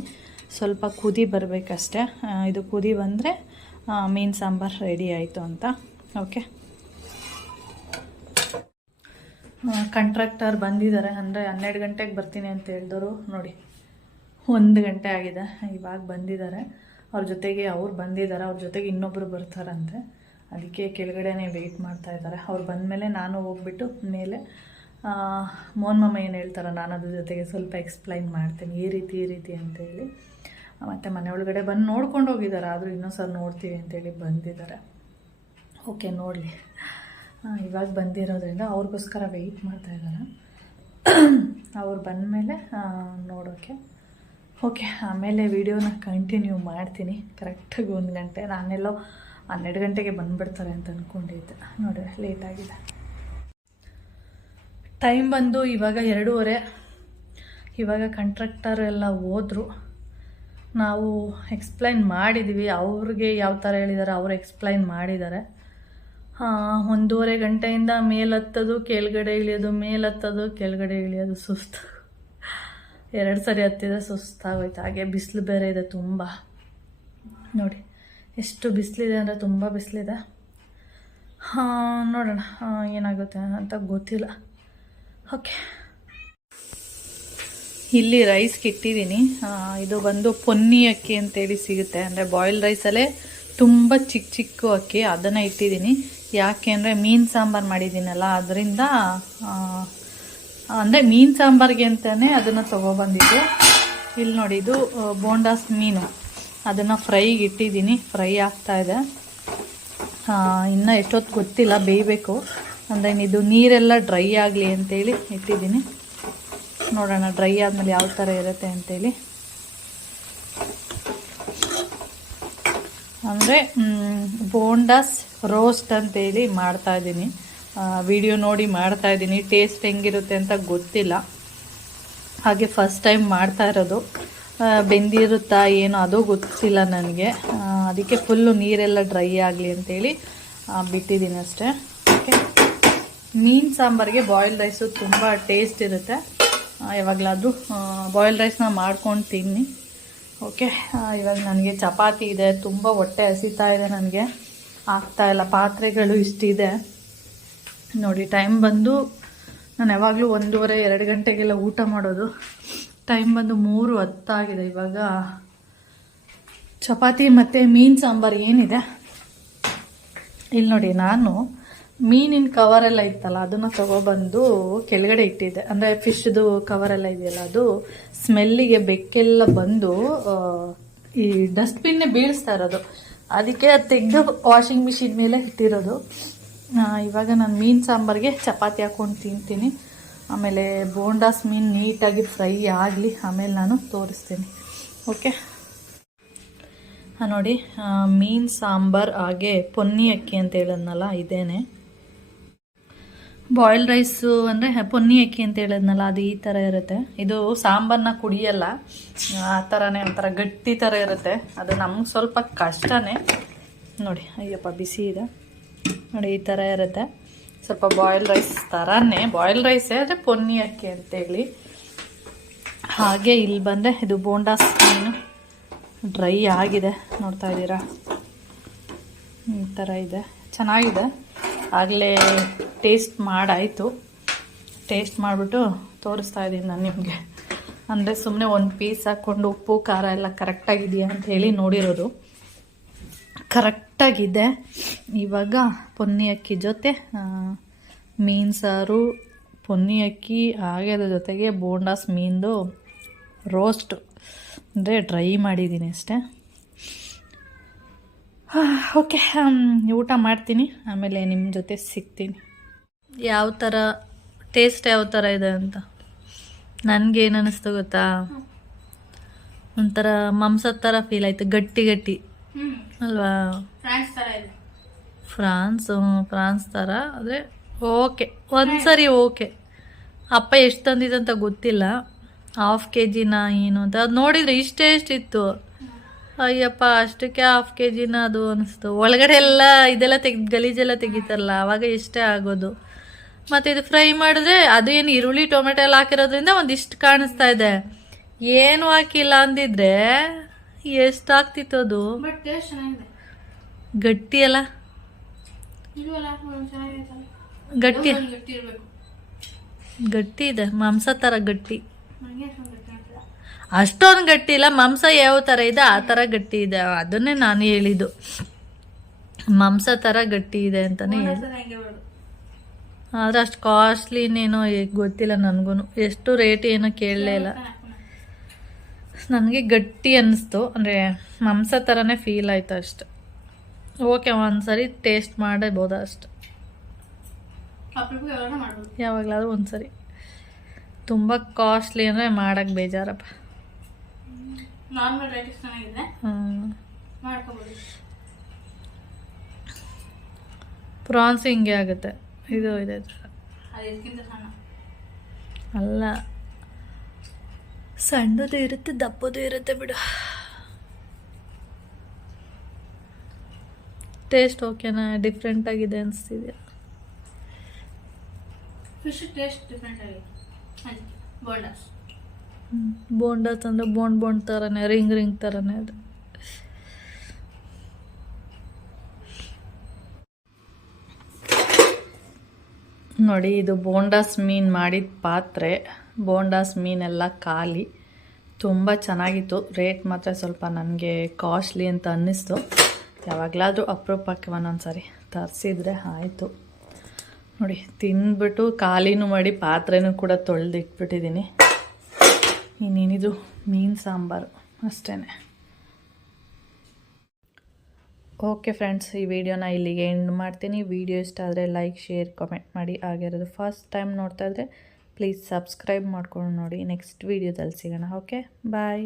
ಸ್ವಲ್ಪ ಕುದಿ ಬರಬೇಕಷ್ಟೆ. ಇದು ಕುದಿ ಬಂದರೆ ಮೀನು ಸಾಂಬಾರು ರೆಡಿ ಆಯಿತು ಅಂತ. ಓಕೆ, ಕಾಂಟ್ರಾಕ್ಟರ್ ಬಂದಿದ್ದಾರೆ, ಅಂದರೆ 12 ಗಂಟೆಗೆ ಬರ್ತೀನಿ ಅಂತ ಹೇಳಿದವರು. ನೋಡಿ, 1 ಗಂಟೆ ಆಗಿದೆ, ಇವಾಗ ಬಂದಿದ್ದಾರೆ. ಅವ್ರ ಜೊತೆಗೆ ಅವ್ರು ಬಂದಿದ್ದಾರೆ, ಅವ್ರ ಜೊತೆಗೆ ಇನ್ನೊಬ್ಬರು ಬರ್ತಾರಂತೆ, ಅದಕ್ಕೆ ಕೆಳಗಡೆನೇ ವೆಯ್ಟ್ ಮಾಡ್ತಾ ಇದ್ದಾರೆ. ಅವ್ರು ಬಂದಮೇಲೆ ನಾನು ಹೋಗ್ಬಿಟ್ಟು ಮೇಲೆ ಮೋಹನ್ ಮಾಮ ಏನು ಹೇಳ್ತಾರೆ ನಾನು ಅದ್ರ ಜೊತೆಗೆ ಸ್ವಲ್ಪ ಎಕ್ಸ್ಪ್ಲೈನ್ ಮಾಡ್ತೀನಿ, ಈ ರೀತಿ ಅಂತೇಳಿ. ಮತ್ತು ಮನೆ ಒಳಗಡೆ ಬಂದು ನೋಡ್ಕೊಂಡು ಹೋಗಿದ್ದಾರೆ, ಆದರೂ ಇನ್ನೊಂದು ಸಲ ನೋಡ್ತೀವಿ ಅಂತೇಳಿ ಬಂದಿದ್ದಾರೆ. ಓಕೆ, ನೋಡಲಿ. ಇವಾಗ ಬಂದಿರೋದ್ರಿಂದ ಅವ್ರಿಗೋಸ್ಕರ ವೆಯ್ಟ್ ಮಾಡ್ತಾ ಇದ್ದಾರೆ. ಅವ್ರು ಬಂದಮೇಲೆ ನೋಡೋಕ್ಕೆ. ಓಕೆ, ಆಮೇಲೆ ವಿಡಿಯೋನ ಕಂಟಿನ್ಯೂ ಮಾಡ್ತೀನಿ. ಕರೆಕ್ಟಾಗಿ 1 ಗಂಟೆ, ನಾನೆಲ್ಲೋ 12 ಗಂಟೆಗೆ ಬಂದುಬಿಡ್ತಾರೆ ಅಂತ ಅಂದ್ಕೊಂಡಿದ್ದೆ. ನೋಡಿ, ಲೇಟಾಗಿದೆ. ಟೈಮ್ ಬಂದು ಇವಾಗ 2:30. ಇವಾಗ ಕಾಂಟ್ರಾಕ್ಟರ್ ಎಲ್ಲ ಹೋದರು. ನಾವು ಎಕ್ಸ್ಪ್ಲೈನ್ ಮಾಡಿದ್ದೀವಿ, ಅವ್ರಿಗೆ ಯಾವ ಥರ ಹೇಳಿದ್ದಾರೆ ಅವ್ರು ಎಕ್ಸ್ಪ್ಲೈನ್ ಮಾಡಿದ್ದಾರೆ. 1:30 ಗಂಟೆಯಿಂದ ಮೇಲತ್ತದು ಕೆಳಗಡೆ ಇಳಿಯೋದು, ಮೇಲತ್ತದು ಕೆಳಗಡೆ ಇಳಿಯೋದು, ಸುಸ್ತು. 2 ಸರಿ ಹತ್ತಿದ್ರೆ ಸುಸ್ತಾಗೋಯ್ತು. ಹಾಗೆ ಬಿಸಿಲು ಬೇರೆ ಇದೆ ತುಂಬ. ನೋಡಿ ಎಷ್ಟು ಬಿಸಿಲಿದೆ ಅಂದರೆ ತುಂಬ ಬಿಸಿಲಿದೆ. ನೋಡೋಣ ಏನಾಗುತ್ತೆ ಅಂತ ಗೊತ್ತಿಲ್ಲ. ಓಕೆ, ಇಲ್ಲಿ ರೈಸ್ಗೆ ಇಟ್ಟಿದ್ದೀನಿ. ಇದು ಬಂದು ಪೊನ್ನಿ ಅಕ್ಕಿ ಅಂತೇಳಿ ಸಿಗುತ್ತೆ, ಅಂದರೆ ಬಾಯ್ಲ್ಡ್ ರೈಸಲ್ಲೇ ತುಂಬ ಚಿಕ್ಕ ಅಕ್ಕಿ, ಅದನ್ನು ಇಟ್ಟಿದ್ದೀನಿ. ಯಾಕೆ ಅಂದರೆ ಮೀನು ಸಾಂಬಾರು ಮಾಡಿದ್ದೀನಲ್ಲ, ಅದರಿಂದ ಅಂದರೆ ಮೀನು ಸಾಂಬಾರಿಗೆ ಅಂತಲೇ ಅದನ್ನು ತೊಗೊಬಂದಿದ್ದು. ಇಲ್ಲಿ ನೋಡಿ, ಇದು ಬೋಂಡಾಸ್ ಮೀನು, ಅದನ್ನು ಫ್ರೈಗೆ ಇಟ್ಟಿದ್ದೀನಿ. ಫ್ರೈ ಆಗ್ತಾಯಿದೆ, ಇನ್ನೂ ಎಷ್ಟೊತ್ತು ಗೊತ್ತಿಲ್ಲ, ಬೇಯಬೇಕು. ಅಂದರೆ ಇದು ನೀರೆಲ್ಲ ಡ್ರೈ ಆಗಲಿ ಅಂತೇಳಿ ಇಟ್ಟಿದ್ದೀನಿ. ನೋಡೋಣ ಡ್ರೈ ಆದಮೇಲೆ ಯಾವ ಥರ ಇರುತ್ತೆ ಅಂತೇಳಿ. ಅಂದರೆ ಬೋಂಡಾಸ್ ರೋಸ್ಟ್ ಅಂತೇಳಿ ಮಾಡ್ತಾಯಿದ್ದೀನಿ. ವಿಡಿಯೋ ನೋಡಿ ಮಾಡ್ತಾಯಿದ್ದೀನಿ. ಟೇಸ್ಟ್ ಹೆಂಗಿರುತ್ತೆ ಅಂತ ಗೊತ್ತಿಲ್ಲ, ಹಾಗೆ ಫಸ್ಟ್ ಟೈಮ್ ಮಾಡ್ತಾ ಇರೋದು. ಬೆಂದಿರುತ್ತಾ ಏನೋ ಅದು ಗೊತ್ತಿಲ್ಲ ನನಗೆ, ಅದಕ್ಕೆ ಫುಲ್ಲು ನೀರೆಲ್ಲ ಡ್ರೈ ಆಗಲಿ ಅಂತೇಳಿ ಬಿಟ್ಟಿದ್ದೀನಿ ಅಷ್ಟೇ. ಓಕೆ, ಮೀನು ಸಾಂಬಾರಿಗೆ ಬಾಯ್ಲ್ಡ್ ರೈಸು ತುಂಬ ಟೇಸ್ಟ್ ಇರುತ್ತೆ. ಯಾವಾಗಲಾದರೂ ಬಾಯ್ಲ್ಡ್ ರೈಸ್ನ ಮಾಡ್ಕೊಂಡು ತಿನ್ನಿ. ಓಕೆ, ಇವಾಗ ನನಗೆ ಚಪಾತಿ ಇದೆ, ತುಂಬ ಹೊಟ್ಟೆ ಹಸಿತಾ ಇದೆ ನನಗೆ, ಆಗ್ತಾಯಿಲ್ಲ. ಪಾತ್ರೆಗಳು ಇಷ್ಟಿದೆ ನೋಡಿ. ಟೈಮ್ ಬಂದು ನಾನು ಯಾವಾಗಲೂ 1:30-2 ಗಂಟೆಗೆಲ್ಲ ಊಟ ಮಾಡೋದು. ಟೈಮ್ ಬಂದು 3:10 ಆಗಿದೆ. ಇವಾಗ ಚಪಾತಿ ಮತ್ತು ಮೀನು ಸಾಂಬಾರು ಏನಿದೆ ಇಲ್ಲಿ ನೋಡಿ. ನಾನು ಮೀನಿನ ಕವರೆಲ್ಲ ಇತ್ತಲ್ಲ ಅದನ್ನು ತಗೊಬಂದು ಕೆಳಗಡೆ ಇಟ್ಟಿದ್ದೆ. ಅಂದರೆ ಫಿಶ್ದು ಕವರೆಲ್ಲ ಇದೆಯಲ್ಲ ಅದು ಸ್ಮೆಲ್ಲಿಗೆ ಬೆಕ್ಕೆಲ್ಲ ಬಂದು ಈ ಡಸ್ಟ್ಬಿನ್ನೇ ಬೀಳಿಸ್ತಾ ಇರೋದು. ಅದಕ್ಕೆ ಅದು ತೆಗೆದು ವಾಷಿಂಗ್ ಮಿಷಿನ್ ಮೇಲೆ ಇಟ್ಟಿರೋದು. ಇವಾಗ ನಾನು ಮೀನು ಸಾಂಬಾರಿಗೆ ಚಪಾತಿ ಹಾಕ್ಕೊಂಡು ತಿಂತೀನಿ. ಆಮೇಲೆ ಬೋಂಡಾಸ್ ಮೀನು ನೀಟಾಗಿ ಫ್ರೈ ಆಗಲಿ, ಆಮೇಲೆ ನಾನು ತೋರಿಸ್ತೀನಿ. ಓಕೆ, ನೋಡಿ ಮೀನು ಸಾಂಬಾರು ಹಾಗೆ ಪೊನ್ನಿ ಅಕ್ಕಿ ಅಂತ ಹೇಳಿದ್ನಲ್ಲ ಇದೇನೆ. ಬಾಯ್ಲ್ಡ್ ರೈಸು ಅಂದರೆ ಪೊನ್ನಿ ಅಕ್ಕಿ ಅಂತ ಹೇಳಿದ್ನಲ್ಲ ಅದು ಈ ಥರ ಇರುತ್ತೆ. ಇದು ಸಾಂಬಾರನ್ನ ಕುಡಿಯಲ್ಲ, ಆ ಥರನೇ ಒಂಥರ ಗಟ್ಟಿ ಥರ ಇರುತ್ತೆ. ಅದು ನಮ್ಗೆ ಸ್ವಲ್ಪ ಕಷ್ಟನೇ. ನೋಡಿ ಅಯ್ಯಪ್ಪ ಬಿಸಿ ಇದೆ ನೋಡಿ, ಈ ಥರ ಇರುತ್ತೆ. ಸ್ವಲ್ಪ ಬಾಯ್ಲ್ಡ್ ರೈಸ್ ಥರನೇ, ಬಾಯ್ಲ್ಡ್ ರೈಸೇ ಆದರೆ ಪೊನ್ನಿ ಅಕ್ಕಿ ಅಂತೇಳಿ. ಹಾಗೆ ಇಲ್ಲಿ ಬಂದರೆ ಇದು ಬೋಂಡಾಸ್ ಮೀನು ಡ್ರೈ ಆಗಿದೆ, ನೋಡ್ತಾ ಇದ್ದೀರಾ ಈ ಥರ ಇದೆ, ಚೆನ್ನಾಗಿದೆ. ಆಗಲೇ ಟೇಸ್ಟ್ ಮಾಡಾಯಿತು. ಟೇಸ್ಟ್ ಮಾಡಿಬಿಟ್ಟು ತೋರಿಸ್ತಾ ಇದ್ದೀನಿ ನಾನು ನಿಮಗೆ. ಅಂದರೆ ಸುಮ್ಮನೆ ಒಂದು ಪೀಸ್ ಹಾಕ್ಕೊಂಡು ಉಪ್ಪು ಖಾರ ಎಲ್ಲ ಕರೆಕ್ಟಾಗಿದೆಯಾ ಅಂತ ಹೇಳಿ ನೋಡಿರೋದು. ಕರೆಕ್ಟಾಗಿದೆ. ಇವಾಗ ಪೊನ್ನಿ ಅಕ್ಕಿ ಜೊತೆ ಮೀನು ಸಾರು, ಪೊನ್ನಿ ಅಕ್ಕಿ ಹಾಗೆ ಅದ್ರ ಜೊತೆಗೆ ಬೋಂಡಾಸ್ ಮೀನ್ದು ರೋಸ್ಟ್ ಅಂದರೆ ಡ್ರೈ ಮಾಡಿದ್ದೀನಿ ಅಷ್ಟೇ. ಓಕೆ, ಊಟ ಮಾಡ್ತೀನಿ, ಆಮೇಲೆ ನಿಮ್ಮ ಜೊತೆ ಸಿಗ್ತೀನಿ. ಯಾವ ಥರ ಟೇಸ್ಟ್ ಯಾವ ಥರ ಇದೆ ಅಂತ ನನಗೇನು ಅನ್ನಿಸ್ತು ಗೊತ್ತಾ, ಒಂಥರ ಮಾಂಸದ ಥರ ಫೀಲ್ ಆಯಿತು. ಗಟ್ಟಿ ಗಟ್ಟಿ ಅಲ್ವಾ? ಫ್ರಾನ್ಸ್ ಥರ ಆದರೆ ಓಕೆ, ಒಂದ್ಸರಿ ಓಕೆ. ಅಪ್ಪ ಎಷ್ಟು ತಂದಿದಂತ ಗೊತ್ತಿಲ್ಲ, 1/2 kg ಏನು ಅಂತ ಅದು ನೋಡಿದರೆ ಇಷ್ಟಿತ್ತು. ಅಯ್ಯಪ್ಪ ಅಷ್ಟಕ್ಕೆ 1/2 kg ಅದು ಅನಿಸ್ತು. ಒಳಗಡೆ ಎಲ್ಲ ಇದೆಲ್ಲ ಗಲೀಜೆಲ್ಲ ತೆಗಿತಾರಲ್ಲ ಆವಾಗ ಇಷ್ಟೇ ಆಗೋದು. ಮತ್ತು ಇದು ಫ್ರೈ ಮಾಡಿದ್ರೆ ಅದು ಏನು ಈರುಳ್ಳಿ ಟೊಮೆಟೊ ಎಲ್ಲ ಹಾಕಿರೋದ್ರಿಂದ ಒಂದಿಷ್ಟು ಕಾಣಿಸ್ತಾ ಇದೆ. ಏನು ಹಾಕಿಲ್ಲ ಅಂದಿದ್ರೆ ಎಷ್ಟು ಆಗ್ತಿತ್ತು ಅದು. ಗಟ್ಟಿ ಅಲ್ಲ, ಗಟ್ಟಿ ಇದೆ, ಮಾಂಸ ಥರ ಗಟ್ಟಿ. ಅಷ್ಟೊಂದು ಗಟ್ಟಿ ಇಲ್ಲ, ಮಾಂಸ ಯಾವ ಥರ ಇದೆ ಆ ಥರ ಗಟ್ಟಿ ಇದೆ. ಅದನ್ನೇ ನಾನು ಹೇಳಿದ್ದು, ಮಾಂಸ ಥರ ಗಟ್ಟಿ ಇದೆ ಅಂತಲೇ ಹೇಳಿ. ಆದರೆ ಅಷ್ಟು ಕಾಸ್ಟ್ಲಿನೇನೋ ಗೊತ್ತಿಲ್ಲ ನನಗೂ, ಎಷ್ಟು ರೇಟ್ ಏನೋ ಕೇಳಲೇ ಇಲ್ಲ. ನನಗೆ ಗಟ್ಟಿ ಅನ್ನಿಸ್ತು, ಅಂದರೆ ಮಾಂಸ ಥರನೇ ಫೀಲ್ ಆಯಿತು ಅಷ್ಟು. ಓಕೆ, ಒಂದ್ಸರಿ ಟೇಸ್ಟ್ ಮಾಡಬಹುದು ಅಷ್ಟು, ಯಾವಾಗಲಾದ್ರೂ ಒಂದ್ಸರಿ. ತುಂಬ ಕಾಸ್ಟ್ಲಿ ಅಂದರೆ ಮಾಡೋಕ್ಕೆ ಬೇಜಾರಪ್ಪ. ಪ್ರಾನ್ಸ್ ಹಿಂಗೆ ಆಗುತ್ತೆ, ಇದು ಇದೆ ಅಲ್ಲ, ಸಣ್ಣದು ಇರುತ್ತೆ ದಪ್ಪದು ಇರುತ್ತೆ ಬಿಡು. ಟೇಸ್ಟ್ ಓಕೆನಾ? ಡಿಫ್ರೆಂಟ್ ಆಗಿದೆ ಅನಿಸ್ತಿದೆಯಾ? ಫಿಶ್ ಟೇಸ್ಟ್ ಡಿಫ್ರೆಂಟ್ ಆಗಿದೆ. ಬೋಂಡಾಸ್ ಅಂದರೆ ಬೋಂಡ್ ಥರನೇ, ರಿಂಗ್ ಥರನೇ ಅದು. ನೋಡಿ, ಇದು ಬೋಂಡಾಸ್ ಮೀನು ಮಾಡಿದ ಪಾತ್ರೆ. ಬೋಂಡಾಸ್ ಮೀನೆಲ್ಲ ಖಾಲಿ. ತುಂಬ ಚೆನ್ನಾಗಿತ್ತು. ರೇಟ್ ಮಾತ್ರ ಸ್ವಲ್ಪ ನನಗೆ ಕಾಸ್ಟ್ಲಿ ಅಂತ ಅನ್ನಿಸ್ತು. ಯಾವಾಗಲಾದರೂ ಅಪರೂಪಕ್ಕೆ ಒಂದೊಂದ್ಸರಿ ತರಿಸಿದ್ರೆ ಆಯಿತು. ನೋಡಿ, ತಿಂದ್ಬಿಟ್ಟು ಖಾಲಿನೂ ಮಾಡಿ ಪಾತ್ರೆನೂ ಕೂಡ ತೊಳೆದಿಟ್ಬಿಟ್ಟಿದ್ದೀನಿ. ಇನ್ನೇನಿದು ಮೀನು ಸಾಂಬಾರು ಅಷ್ಟೇ. ಓಕೆ ಫ್ರೆಂಡ್ಸ್, ಈ ವಿಡಿಯೋನ ಇಲ್ಲಿಗೆ ಎಂಡ್ ಮಾಡ್ತೀನಿ. ವಿಡಿಯೋ ಇಷ್ಟ ಆದರೆ ಲೈಕ್, ಶೇರ್, ಕಾಮೆಂಟ್ ಮಾಡಿ. ಆಗಿರೋದು ಫಸ್ಟ್ ಟೈಮ್ ನೋಡ್ತಾ ಇದ್ದರೆ ಪ್ಲೀಸ್ ಸಬ್ಸ್ಕ್ರೈಬ್ ಮಾಡ್ಕೊಂಡು ನೋಡಿ. ನೆಕ್ಸ್ಟ್ ವಿಡಿಯೋದಲ್ಲಿ ಸಿಗೋಣ. ಓಕೆ, ಬಾಯ್.